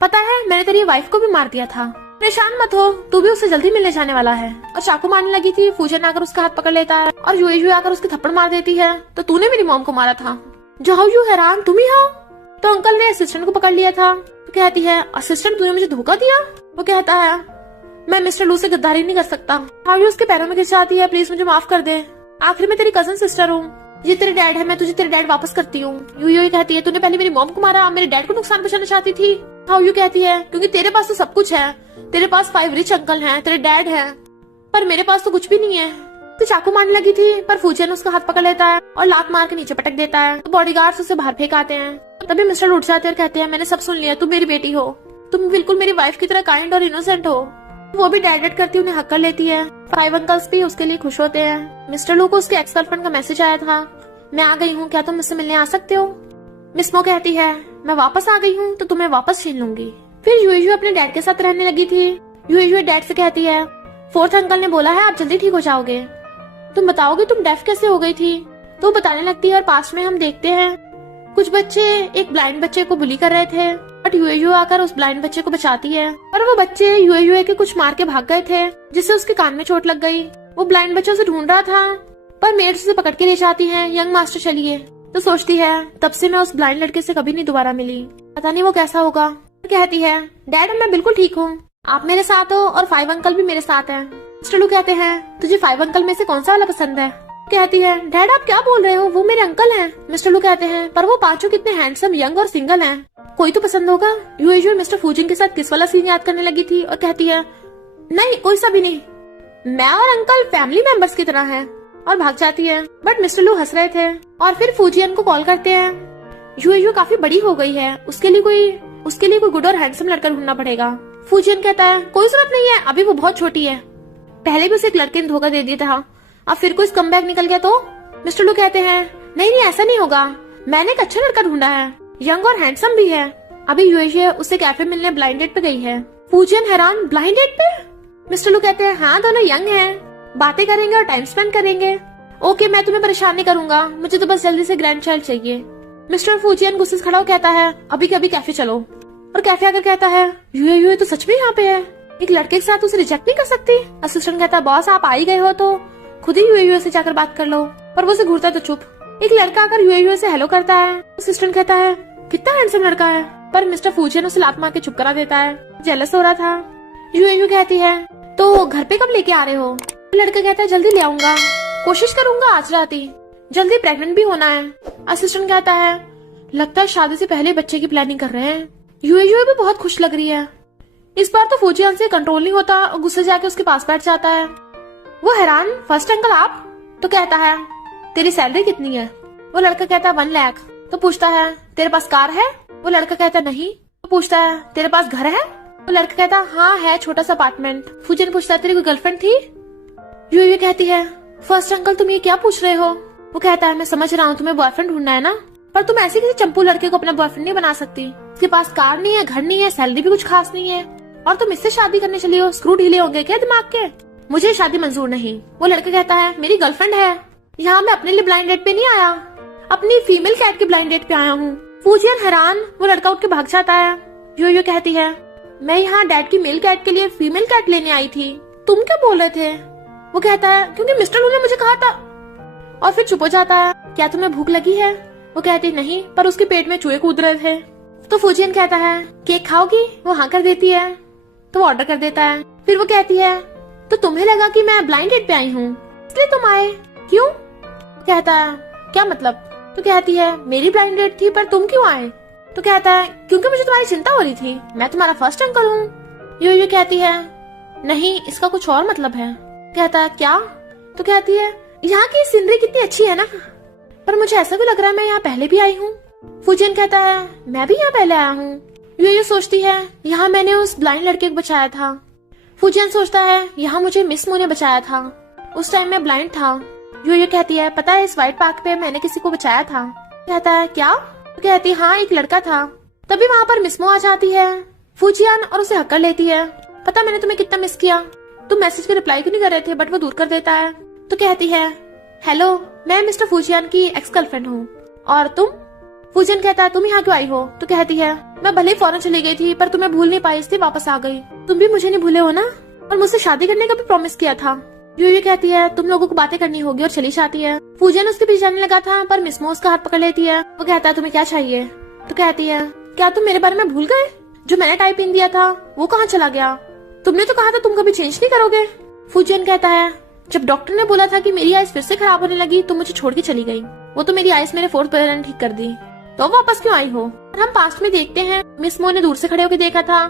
पता है मैंने तेरी वाइफ को भी मार दिया था, परेशान मत हो, तू भी उससे जल्दी मिलने जाने वाला है। और चाकू मारने लगी थी, फूजन आकर उसका हाथ पकड़ लेता है और यूए आकर उसके थप्पड़ मार देती है तो तूने मेरी मॉम को मारा था। झाओयू हैरान तुम ही हो? तो अंकल ने असिस्टेंट को पकड़ लिया था। तो कहती है असिस्टेंट तूने मुझे धोखा दिया? वो कहता है मैं मिस्टर लू से गद्दारी नहीं कर सकता। हावी उसके पैरों में गिर जाती है, प्लीज मुझे माफ कर दे, आखिर मैं तेरी कजन सिस्टर हूँ, ये तेरे डैड है, मैं तुझे तेरे डैड वापस करती हूँ। यू कहती है तूने पहले मेरी मॉम को मारा, अब मेरे डैड को नुकसान पहुंचाना चाहती थी। हाउ यू कहती है क्योंकि तेरे पास तो सब कुछ है, तेरे पास 5 रिच अंकल हैं, तेरे डैड हैं, पर मेरे पास तो कुछ भी नहीं है। तो चाकू मारने लगी थी पर फूजियन उसका हाथ पकड़ लेता है और लात मार के नीचे पटक देता है। तो बॉडीगार्ड्स उसे बाहर फेंक आते हैं। तभी मिस्टर उठ जाते हैं और कहते हैं मैंने सब सुन लिया, तुम मेरी बेटी हो, तुम बिल्कुल मेरी वाइफ की तरह काइंड और इनोसेंट हो। वो भी डैड करती उन्हें हक कर लेती है। 5 अंकल्स भी उसके लिए खुश होते हैं। मिस्टर लू को उसके एक्स गर्लफ्रेंड का मैसेज आया था, मैं आ गई हूँ, क्या तुम मुझसे मिलने आ सकते हो। मिस मो कहती है मैं वापस आ गई हूँ तो तुम्हें वापस छीन लूंगी। फिर यूएयू अपने डैड के साथ रहने लगी थी। यूएयू डैड से कहती है 4th अंकल ने बोला है आप जल्दी ठीक हो जाओगे, तुम बताओगे तुम डेफ कैसे हो गई थी। तो बताने लगती है और पास में हम देखते हैं कुछ बच्चे एक ब्लाइंड बच्चे को बुली कर रहे थे, बट यूएयू आकर उस ब्लाइंड बच्चे को बचाती है। और वो बच्चे यूएयू के कुछ मार के भाग गए थे जिससे उसके कान में चोट लग गई। वो ब्लाइंड बच्चों से ढूंढ रहा था पर मेड से पकड़ के ले जाती है, यंग मास्टर चलिए। तो सोचती है तब से मैं उस ब्लाइंड लड़के से कभी नहीं दोबारा मिली, पता नहीं वो कैसा होगा। कहती है डैड मैं बिल्कुल ठीक हूँ, आप मेरे साथ हो और 5 अंकल भी मेरे साथ हैं। मिस्टर लू कहते हैं तुझे 5 अंकल में से कौन सा वाला पसंद है। कहती है डैड आप क्या बोल रहे हो, वो मेरे अंकल हैं। मिस्टर लू कहते हैं पर वो पांचों कितने हैंडसम, यंग और सिंगल हैं, कोई तो पसंद होगा। यूजुअल मिस्टर फूजिन के साथ किस वाला सीन याद करने लगी थी और कहती है नहीं कोई सा भी नहीं, मैं और अंकल फैमिली मेंबर्स की तरह हैं, और भाग जाती है। बट मिस्टर लू हंस रहे थे और फिर फूजियन को कॉल करते हैं। यूएयू काफी बड़ी हो गई है, उसके लिए कोई गुड और हैंडसम लड़का ढूंढना पड़ेगा। फूजियन कहता है कोई जरूरत नहीं है, अभी वो बहुत छोटी है, पहले भी उसे एक लड़के ने धोखा दे दिया था, अब फिर कोई स्कमबैग निकल गया तो। मिस्टर लू कहते हैं नहीं ऐसा नहीं होगा, मैंने एक अच्छा लड़का ढूंढा है, यंग और हैंडसम भी है। अभी यूएयू उसे कैफे मिलने ब्लाइंड डेट पे गई है। फूजियन हैरान ब्लाइंड डेट पे। मिस्टर लू कहते हैं हाँ दोनों यंग हैं, बातें करेंगे और टाइम स्पेंड करेंगे। ओके मैं तुम्हें परेशान नहीं करूंगा, मुझे तो बस जल्दी से ग्रैंड चाइल्ड चाहिए। मिस्टर फूजियन गुस्से से खड़ा हो कहता है अभी के अभी कैफे चलो। और कैफे आकर कहता है यूएयू तो सच में यहाँ पे है, एक लड़के के साथ उसे रिजेक्ट नहीं कर सकती। असिस्टेंट कहता है बॉस आप आ ही गए हो तो खुद ही यूएयू से जाकर बात कर लो। पर वो उसे घूरता तो चुप। एक लड़का आकर यूएयू से हेलो करता है। असिस्टेंट कहता है कितना हैंडसम लड़का है, पर मिस्टर फूजियन उसे लात मार के चुप करा देता है, जेलस हो रहा था। यूएयू कहती है तो घर पे कब लेके आ रहे हो। लड़का कहता है जल्दी ले आऊंगा, कोशिश करूंगा आज रात ही, जल्दी प्रेग्नेंट भी होना है। असिस्टेंट कहता है लगता है शादी से पहले बच्चे की प्लानिंग कर रहे हैं। यूएयू भी बहुत खुश लग रही है। इस बार तो फूजियन से कंट्रोल नहीं होता और गुस्से जाके उसके पास बैठ जाता है। वो हैरान 1st अंकल आप। तो कहता है तेरी सैलरी कितनी है। वो लड़का कहता है 1 लाख। तो पूछता है तेरे पास कार है। वो लड़का कहता है नहीं। तो पूछता है तेरे पास घर है। वो लड़का कहता है हाँ है, छोटा सा अपार्टमेंट। फूजियन पूछता है तेरी कोई गर्लफ्रेंड थी। यूएयू कहती है 1st अंकल तुम ये क्या पूछ रहे हो। वो कहता है मैं समझ रहा हूँ तुम्हें बॉयफ्रेंड ढूंढना है ना, पर तुम ऐसे किसी चंपू लड़के को अपना बॉयफ्रेंड नहीं बना सकती। उसके पास कार नहीं है, घर नहीं है, सैलरी भी कुछ खास नहीं है, और तुम इससे शादी करने चली हो। स्क्रू ढीले होंगे क्या दिमाग के, मुझे शादी मंजूर नहीं। वो लड़का कहता है मेरी गर्लफ्रेंड है, यहाँ मैं अपने लिए ब्लाइंड डेट पे नहीं आया, अपनी फीमेल कैट के ब्लाइंड डेट पे आया हूँ। फूजियन हैरान। वो लड़का उठ के भाग जाता है। यूएयू कहती है मैं यहाँ डैड की मेल कैट के लिए फीमेल कैट लेने आई थी, तुम क्या बोल रहे थे। वो कहता है क्योंकि मिस्टर लू ने मुझे कहा था, और फिर चुप हो जाता है। क्या तुम्हें भूख लगी है। वो कहती नहीं, पर उसके पेट में चूहे कूद रहे थे। तो फूजियन कहता है केक खाओगी। वो हाँ कर देती है, तो वो ऑर्डर कर देता है। फिर वो कहती है तो तुम्हें लगा कि मैं ब्लाइंड डेट पे आई हूँ इसलिए तुम आए, क्यों। कहता है क्या मतलब। तो कहती है मेरी ब्लाइंड डेट थी पर तुम क्यों आए। तो कहता है क्योंकि मुझे तुम्हारी चिंता हो रही थी, मैं तुम्हारा 1st अंकल हूँ। यूएयू कहती है नहीं इसका कुछ और मतलब है। कहता है क्या। तो कहती है यहाँ की सीनरी कितनी अच्छी है ना, पर मुझे ऐसा भी लग रहा है मैं यहाँ पहले भी आई हूँ। फूजियन कहता है मैं भी यहाँ पहले आया हूँ। यूएयू सोचती है यहाँ मैंने उस ब्लाइंड लड़के को बचाया था। फूजियन सोचता है यहाँ मुझे मिस मू ने बचाया था, उस टाइम मैं ब्लाइंड था। यूएयू कहती है पता है इस व्हाइट पार्क पे मैंने किसी को बचाया था। कहता है क्या। तो कहती है हाँ एक लड़का था। तभी वहाँ पर मिस मू आ जाती है फूजियन और उसे हक कर लेती है। पता मैंने तुम्हें कितना मिस किया, तुम मैसेज के रिप्लाई क्यों नहीं कर रहे थे, बट वो दूर कर देता है। तो कहती है हेलो मैं मिस्टर फूजियन की एक्स गर्लफ्रेंड हूँ, और तुम। फूजियन कहता है तुम यहाँ क्यों आई हो। तो कहती है मैं भले ही फौरन चली गई थी पर तुम्हें भूल नहीं पाई इसलिए वापस आ गई। तुम भी मुझे नहीं भूले हो ना, और मुझसे शादी करने का भी प्रॉमिस किया था। यूएयू कहती है तुम लोगों को बातें करनी होगी और चली जाती है। फूजियन उसके पीछे जाने लगा था पर मिस मो उसका हाथ पकड़ लेती है। वो कहता है तुम्हें क्या चाहिए। तो कहती है क्या तुम मेरे बारे में भूल गए, जो मैंने टाइप इन दिया था वो कहाँ चला गया। तुमने तो कहा था तुम कभी चेंज नहीं करोगे। फूजियन कहता है, जब डॉक्टर ने बोला था कि मेरी आइस फिर से खराब होने लगी तो मुझे छोड़ के चली गई। वो तो मेरी आइस मेरे 4th ब्रदर ने ठीक कर दी, तो वापस क्यों आई हो। और हम पास्ट में देखते हैं मिस मो ने दूर से खड़े होकर देखा था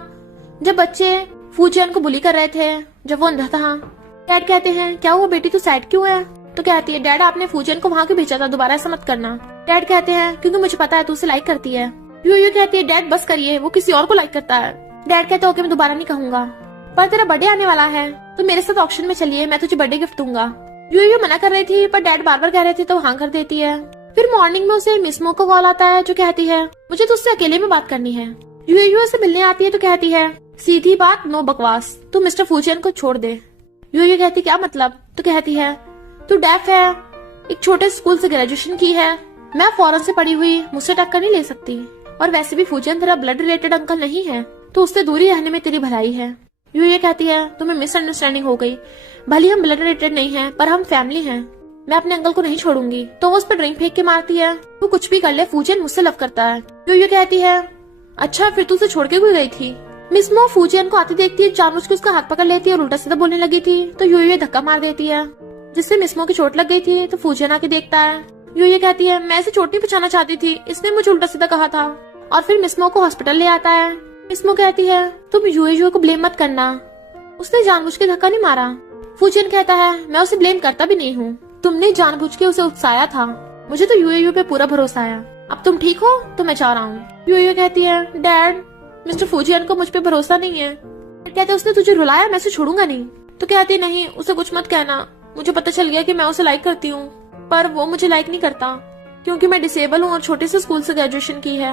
जब बच्चे फूजियन को बुली कर रहे थे जब वो अंधा था। डैड कहते हैं, क्या हुआ बेटी, तू सैड क्यों है। तो कहती है, डैड आपने फूजियन को वहाँ क्यों भेजा था, दोबारा ऐसा मत करना। डैड कहते हैं, क्योंकि मुझे पता है तू उसे लाइक करती है। यूयू कहती है, डैड बस करिए, वो किसी और को लाइक करता है। डैड कहते हैं, ओके मैं दोबारा नहीं कहूंगा, पर तेरा बर्थडे आने वाला है तो मेरे साथ ऑक्शन में चलिए, मैं तुझे बर्थडे गिफ्ट दूंगा। यूयू मना कर रही थी पर डैड बार बार कह रहे थे तो हाँ कर देती है। फिर मॉर्निंग में उसे मिस मो का कॉल आता है जो कहती है, मुझे तुझसे अकेले में बात करनी है। यूयू से मिलने आती है तो कहती है, सीधी बात, नो बकवास, तू मिस्टर फूजियन को छोड़ दे। यूयू कहती, क्या मतलब। तो कहती है, तू डेफ है, एक छोटे स्कूल से ग्रेजुएशन की है, मैं फॉरेन से पढ़ी हुई, मुझसे टक्कर नहीं ले सकती, और वैसे भी फूजियन तेरा ब्लड रिलेटेड अंकल नहीं है तो उससे दूरी रहने में तेरी भलाई है। यूयू कहती है, तुम्हें मिसअंडरस्टैंडिंग हो गई, भले हम ब्लड रिलेटेड नहीं है पर हम फैमिली हैं, मैं अपने अंकल को नहीं छोड़ूंगी। तो वो उस पर ड्रिंक फेंक के मारती है, तू कुछ भी कर ले, फूजियन मुझसे लव करता है। यूयू कहती है, अच्छा फिर तू उसे छोड़ के क्यों गई थी। मिस मो फूजियन को आती देखती है, जानबूझ के उसका हाथ पकड़ लेती है और उल्टा सीधा बोलने लगी थी तो यूयू धक्का मार देती है जिससे मिस मो की चोट लग गई थी। तो फूजियन आके देखता है। यूयू कहती है, मैं इसे चोट नहीं पहुंचाना चाहती थी, इसने मुझे उल्टा सीधा कहा था। और फिर मिस मो को हॉस्पिटल ले आता है। मिस मो कहती है, तुम यूयू को ब्लेम मत करना, उसने जानबूझ के धक्का नहीं मारा। फूजियन कहता है, मैं उसे ब्लेम करता भी नहीं हूँ, तुमने जानबूझ के उसे उकसाया था, मुझे तो यूयू पे पूरा भरोसा है, अब तुम ठीक हो तो मैं जा रहा हूँ। यूयू कहती है, डैड मिस्टर फूजियन को मुझ पे भरोसा नहीं है। कहते, उसने तुझे रुलाया, मैं उसे छोड़ूंगा नहीं। तो कहती, नहीं उसे कुछ मत कहना, मुझे पता चल गया कि मैं उसे लाइक करती हूँ पर वो मुझे लाइक नहीं करता क्योंकि मैं डिसेबल हूँ और छोटे से स्कूल से ग्रेजुएशन की है,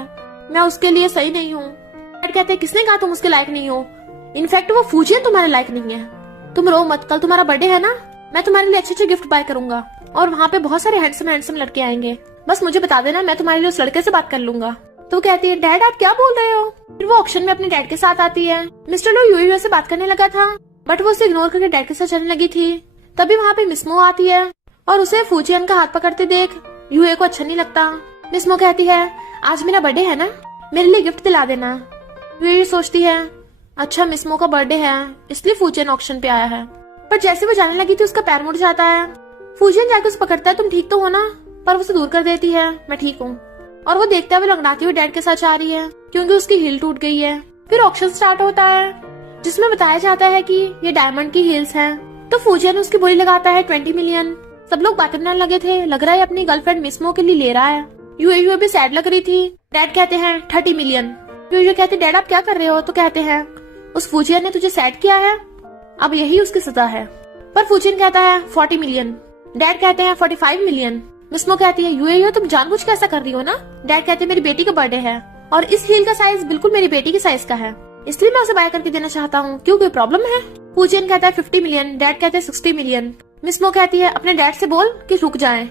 मैं उसके लिए सही नहीं हूँ। डैड कहते, किसने कहा तुम उसके लायक नहीं हो, इनफैक्ट वो फूजियन तुम्हारे लायक नहीं है। तुम रो मत, कल तुम्हारा बर्थडे है ना, मैं तुम्हारे लिए अच्छे अच्छे गिफ्ट बाय करूंगा और वहाँ पे बहुत सारे हैंडसम लड़के आएंगे, बस मुझे बता देना, मैं तुम्हारे लिए उस लड़के से बात कर लूंगा। तो कहती है, डैड आप क्या बोल रहे हो। फिर वो ऑक्शन में अपने डैड के साथ आती है। मिस्टर लो यूयू से बात करने लगा था बट वो उसे इग्नोर करके डैड के साथ चलने लगी थी। तभी वहाँ पे मिस मो आती है और उसे फूजियन का हाथ पकड़ते देख यूयू को अच्छा नहीं लगता। मिस मो कहती है, आज मेरा बर्थडे है ना, मेरे लिए गिफ्ट दिला देना। यूयू सोचती है, अच्छा मिस मो का बर्थडे है इसलिए फूजियन ऑक्शन पे आया है। पर जैसे वो जाने लगी थी उसका पैर मुड़ जाता है। फूजियन जाकर उसे पकड़ता है, तुम ठीक तो हो ना, पर वो उसे दूर कर देती है, मैं ठीक हूँ। और वो देखते हुए लंगड़ाती हुई डैड के साथ जा रही है क्योंकि उसकी हील टूट गई है। फिर ऑक्शन स्टार्ट होता है जिसमें बताया जाता है कि ये डायमंड की हील्स हैं। तो फूजियन उसकी बोली लगाता है 20 मिलियन। सब लोग बातें बनाने लगे थे, लग रहा है अपनी गर्लफ्रेंड मिस मो के लिए ले रहा है। यूयू भी सैड लग रही थी। डैड कहते हैं 30 मिलियन। यूयू कहते, डैड आप क्या कर रहे हो। तो कहते हैं, उस फूजियन ने तुझे सैड किया है, अब यही उसकी सजा है। पर फूजियन कहता है 40 मिलियन। डैड कहते हैं 45 मिलियन। मिस मो कहती है, यूयू तुम जानबूझ के ऐसा कर रही हो ना। डैड कहते हैं, मेरी बेटी का बर्थडे है और इस हील का साइज बिल्कुल मेरी बेटी के साइज का है, इसलिए मैं उसे बाय करके देना चाहता हूँ, क्यों कोई प्रॉब्लम है। फूजियन कहता है 50 मिलियन। डैड कहते हैं 60 मिलियन। मिस मो कहती है, अपने डैड से बोल कि रुक जाएं,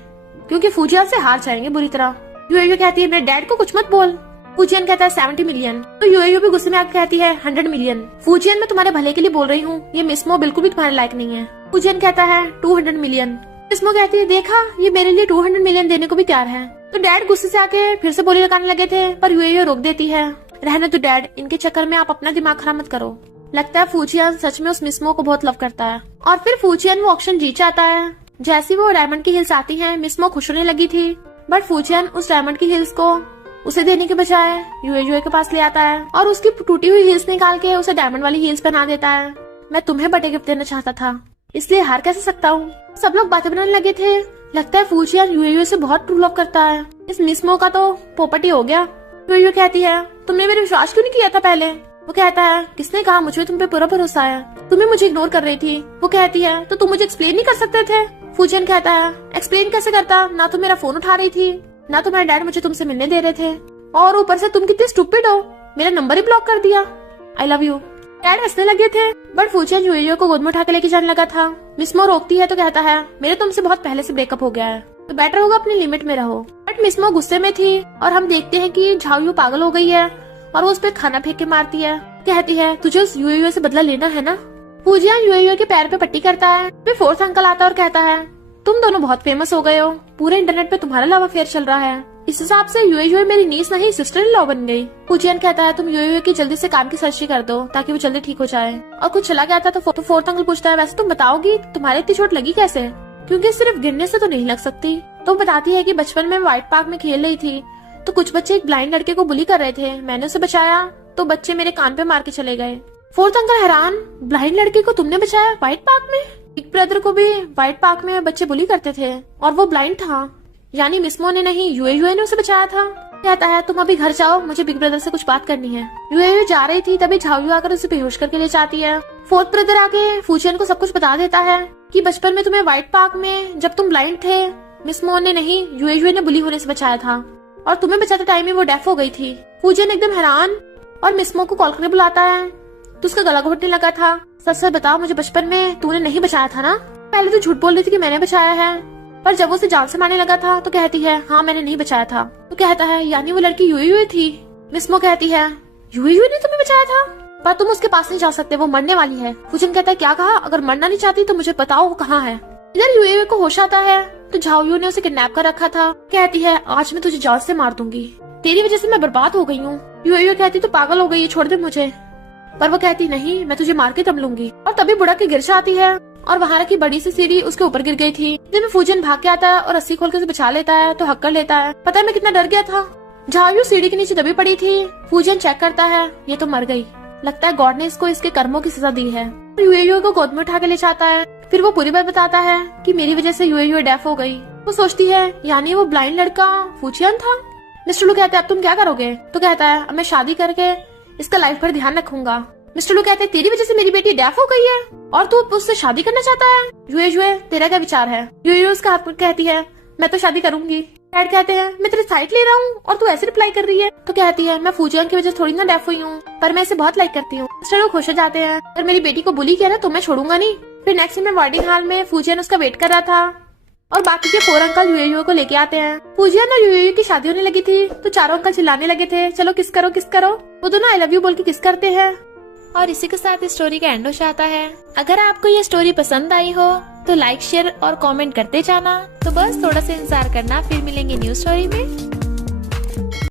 क्योंकि फूजियन से हार जाएंगे बुरी तरह। यूयू कहती है, मेरे डैड को कुछ मत बोल। फूजियन कहता है 70 मिलियन। तो यूयू भी गुस्से में आकर कहती है 100 मिलियन। फूजियन मैं तुम्हारे भले के लिए बोल रही हूँ, ये मिस मो बिल्कुल भी तुम्हारे लायक नहीं है। फूजियन कहता है 200 मिलियन। मिस मो कहती है, देखा ये मेरे लिए 200 मिलियन देने को भी तैयार है। तो डैड गुस्से से आके फिर से बोली लगाने लगे थे पर यूयू रोक देती है, रहने तो डैड, इनके चक्कर में आप अपना दिमाग खराब मत करो। लगता है फूजियन सच में उस मिस मो को बहुत लव करता है। और फिर फूजियन वो ऑक्शन जीत जाता है। जैसी वो डायमंड की हिल्स आती हैं, मिस मो खुश होने लगी थी बट फूजियन उस डायमंड की हिल्स को उसे देने के बजाय यूयू के पास ले आता है और उसकी टूटी हुई हिल्स निकाल के उसे डायमंड वाली हिल्स पहना देता है। मैं तुम्हें बर्थडे गिफ्ट देना चाहता था, इसलिए हार कैसे सकता हूँ। सब लोग बातें बनाने लगे थे। लगता है फूजियन यूयू से बहुत ट्रू लव करता है। इस मिस मो का तो पोपटी हो गया। यूयू कहती है, तुमने मेरे विश्वास क्यों नहीं किया था पहले। वो कहता है, किसने कहा, मुझे तुम पे पूरा भरोसा है, तुम्हें मुझे इग्नोर कर रही थी। वो कहती है, तो तुम मुझे एक्सप्लेन नहीं कर सकते थे। फूजियन कहता है, एक्सप्लेन कैसे करता, ना तो मेरा फोन उठा रही थी, ना तो मेरे डैड मुझे तुमसे मिलने दे रहे थे, और ऊपर से तुम कितने स्टूपिड हो, मेरा नंबर ही ब्लॉक कर दिया। I love you. डैड हंसने लगे थे बट फूजियन यूयू को गोद में उठा के लेके जाने लगा था। मिस मो रोकती है तो कहता है, मेरे तुमसे बहुत पहले से ब्रेकअप हो गया है, तो बेटर होगा अपनी लिमिट में रहो। बट मिस मो गुस्से में थी और हम देखते हैं कि झाओयू पागल हो गई है और वो उस पर खाना फेंक के मारती है। कहती है, तुझे उस यूयू से बदला लेना है ना। फूजियन यूयू के पैर पे पट्टी करता है। फिर फोर्थ अंकल आता है और कहता है, तुम दोनों बहुत फेमस हो गए हो, पूरे इंटरनेट पे तुम्हारा लव अफेयर चल रहा है, इस हिसाब से यूए मेरी नीस नहीं सिस्टर इन लॉ बन गई। फूजियान कहता है तुम यूए की जल्दी से कान की सर्जरी कर दो ताकि वो जल्दी ठीक हो जाए। और कुछ चला गया था तो फोर्थ अंकल पूछता है वैसे तुम बताओगी तुम्हारे इतनी चोट लगी कैसे, क्योंकि सिर्फ गिरने से तो नहीं लग सकती। तो बताती है कि बचपन में व्हाइट पार्क में खेल रही थी तो कुछ बच्चे एक ब्लाइंड लड़के को बुली कर रहे थे, मैंने उसे बचाया तो बच्चे मेरे कान पे मार के चले गए। फोर्थ अंकल हैरान, ब्लाइंड लड़के को तुमने बचाया व्हाइट पार्क में? बिग ब्रदर को भी व्हाइट पार्क में बच्चे बुली करते थे और वो ब्लाइंड था, यानी मिसमो ने नहीं यूए ने उसे बचाया था। कहता है तुम अभी घर जाओ, मुझे बिग ब्रदर से कुछ बात करनी है। यूए जा रही थी तभी झाओयू आकर उसे बेहोश करके ले जाती है। फोर्थ ब्रदर आके फूजियन को सब कुछ बता देता है कि बचपन में तुम्हें व्हाइट पार्क में जब तुम ब्लाइंड थे मिसमो ने नहीं यूए ने बुली होने से बचाया था और तुम्हें बचाते टाइम में वो डेफ हो गई थी। फूजियन एकदम हैरान और मिसमो को कॉल करके बुलाता है तो उसका गला घोटने लगा था। सच सच बताओ मुझे बचपन में तूने नहीं बचाया था ना? पहले तो झूठ बोल रही थी कि मैंने बचाया है, पर जब उसे जान से मारने लगा था तो कहती है हाँ मैंने नहीं बचाया था। तो कहता है यानी वो लड़की यूए थी। मिसमो कहती है यूए ने तुम्हें बचाया था, पर तुम उसके पास नहीं जा सकते, वो मरने वाली है। फूजियन कहता है क्या कहा? अगर मरना नहीं चाहती तो मुझे बताओ वो कहाँ है। इधर यूए को होश आता है तो झाओयू ने उसे किडनैप कर रखा था। कहती है आज मैं तुझे जान से मार दूंगी, तेरी वजह से मैं बर्बाद हो गई हूँ। यूए कहती तो पागल हो गई है, छोड़ दे मुझे, पर वो कहती नहीं मैं तुझे मार के दम लूंगी। और तभी बुढ़ा की गिरशा आती है और वहां रखी बड़ी सी सीढ़ी उसके ऊपर गिर गई थी। जिसमें फूजियन भाग के आता है और रस्सी खोल के उसे बचा लेता है तो हक कर लेता है। पता है मैं कितना डर गया था। झाओयू सीढ़ी के नीचे दबी पड़ी थी। फूजियन चेक करता है ये तो मर गई, लगता है गॉड ने इसको इसके कर्मों की सजा दी है। यूए को गोद में उठा के ले जाता है। फिर वो पूरी बात बताता है कि मेरी वजह से यूए डेफ हो गई। वो सोचती है यानी वो ब्लाइंड लड़का फूजियन था। मिस्टर लू कहते हैं अब तुम क्या करोगे? तो कहता है अब मैं शादी करके इसका लाइफ भर ध्यान रखूंगा। मिस्टर लू कहते हैं तेरी वजह से मेरी बेटी डेफ हो गई है और तू उससे शादी करना चाहता है? यूए तेरा क्या विचार है? यूए उसका हाथ कहती है मैं तो शादी करूंगी। डैड कहते हैं मैं तेरी साइड ले रहा हूँ और तू ऐसे रिप्लाई कर रही है। तो कहती है मैं फूजियन की वजह से थोड़ी ना डेफ हुई हूँ, पर मैं इसे बहुत लाइक करती हूँ। मिस्टर लू खुश हो जाते हैं, अगर मेरी बेटी को बुली किया ना तो मैं छोड़ूंगा नहीं। फिर नेक्स्ट सीन में वार्डिंग हॉल में फूजियन उसका वेट कर रहा था और बाकी के 4 अंकल यूए को लेके आते हैं। फूजियन और यूए की शादी होने लगी थी तो चारों अंकल चिल्लाने लगे थे चलो किस करो किस करो। वो दोनों आई लव यू बोल के किस करते हैं और इसी के साथ इस स्टोरी का एंड हो जाता है। अगर आपको ये स्टोरी पसंद आई हो तो लाइक शेयर और कमेंट करते जाना। तो बस थोड़ा सा इंतजार करना, फिर मिलेंगे न्यू स्टोरी में।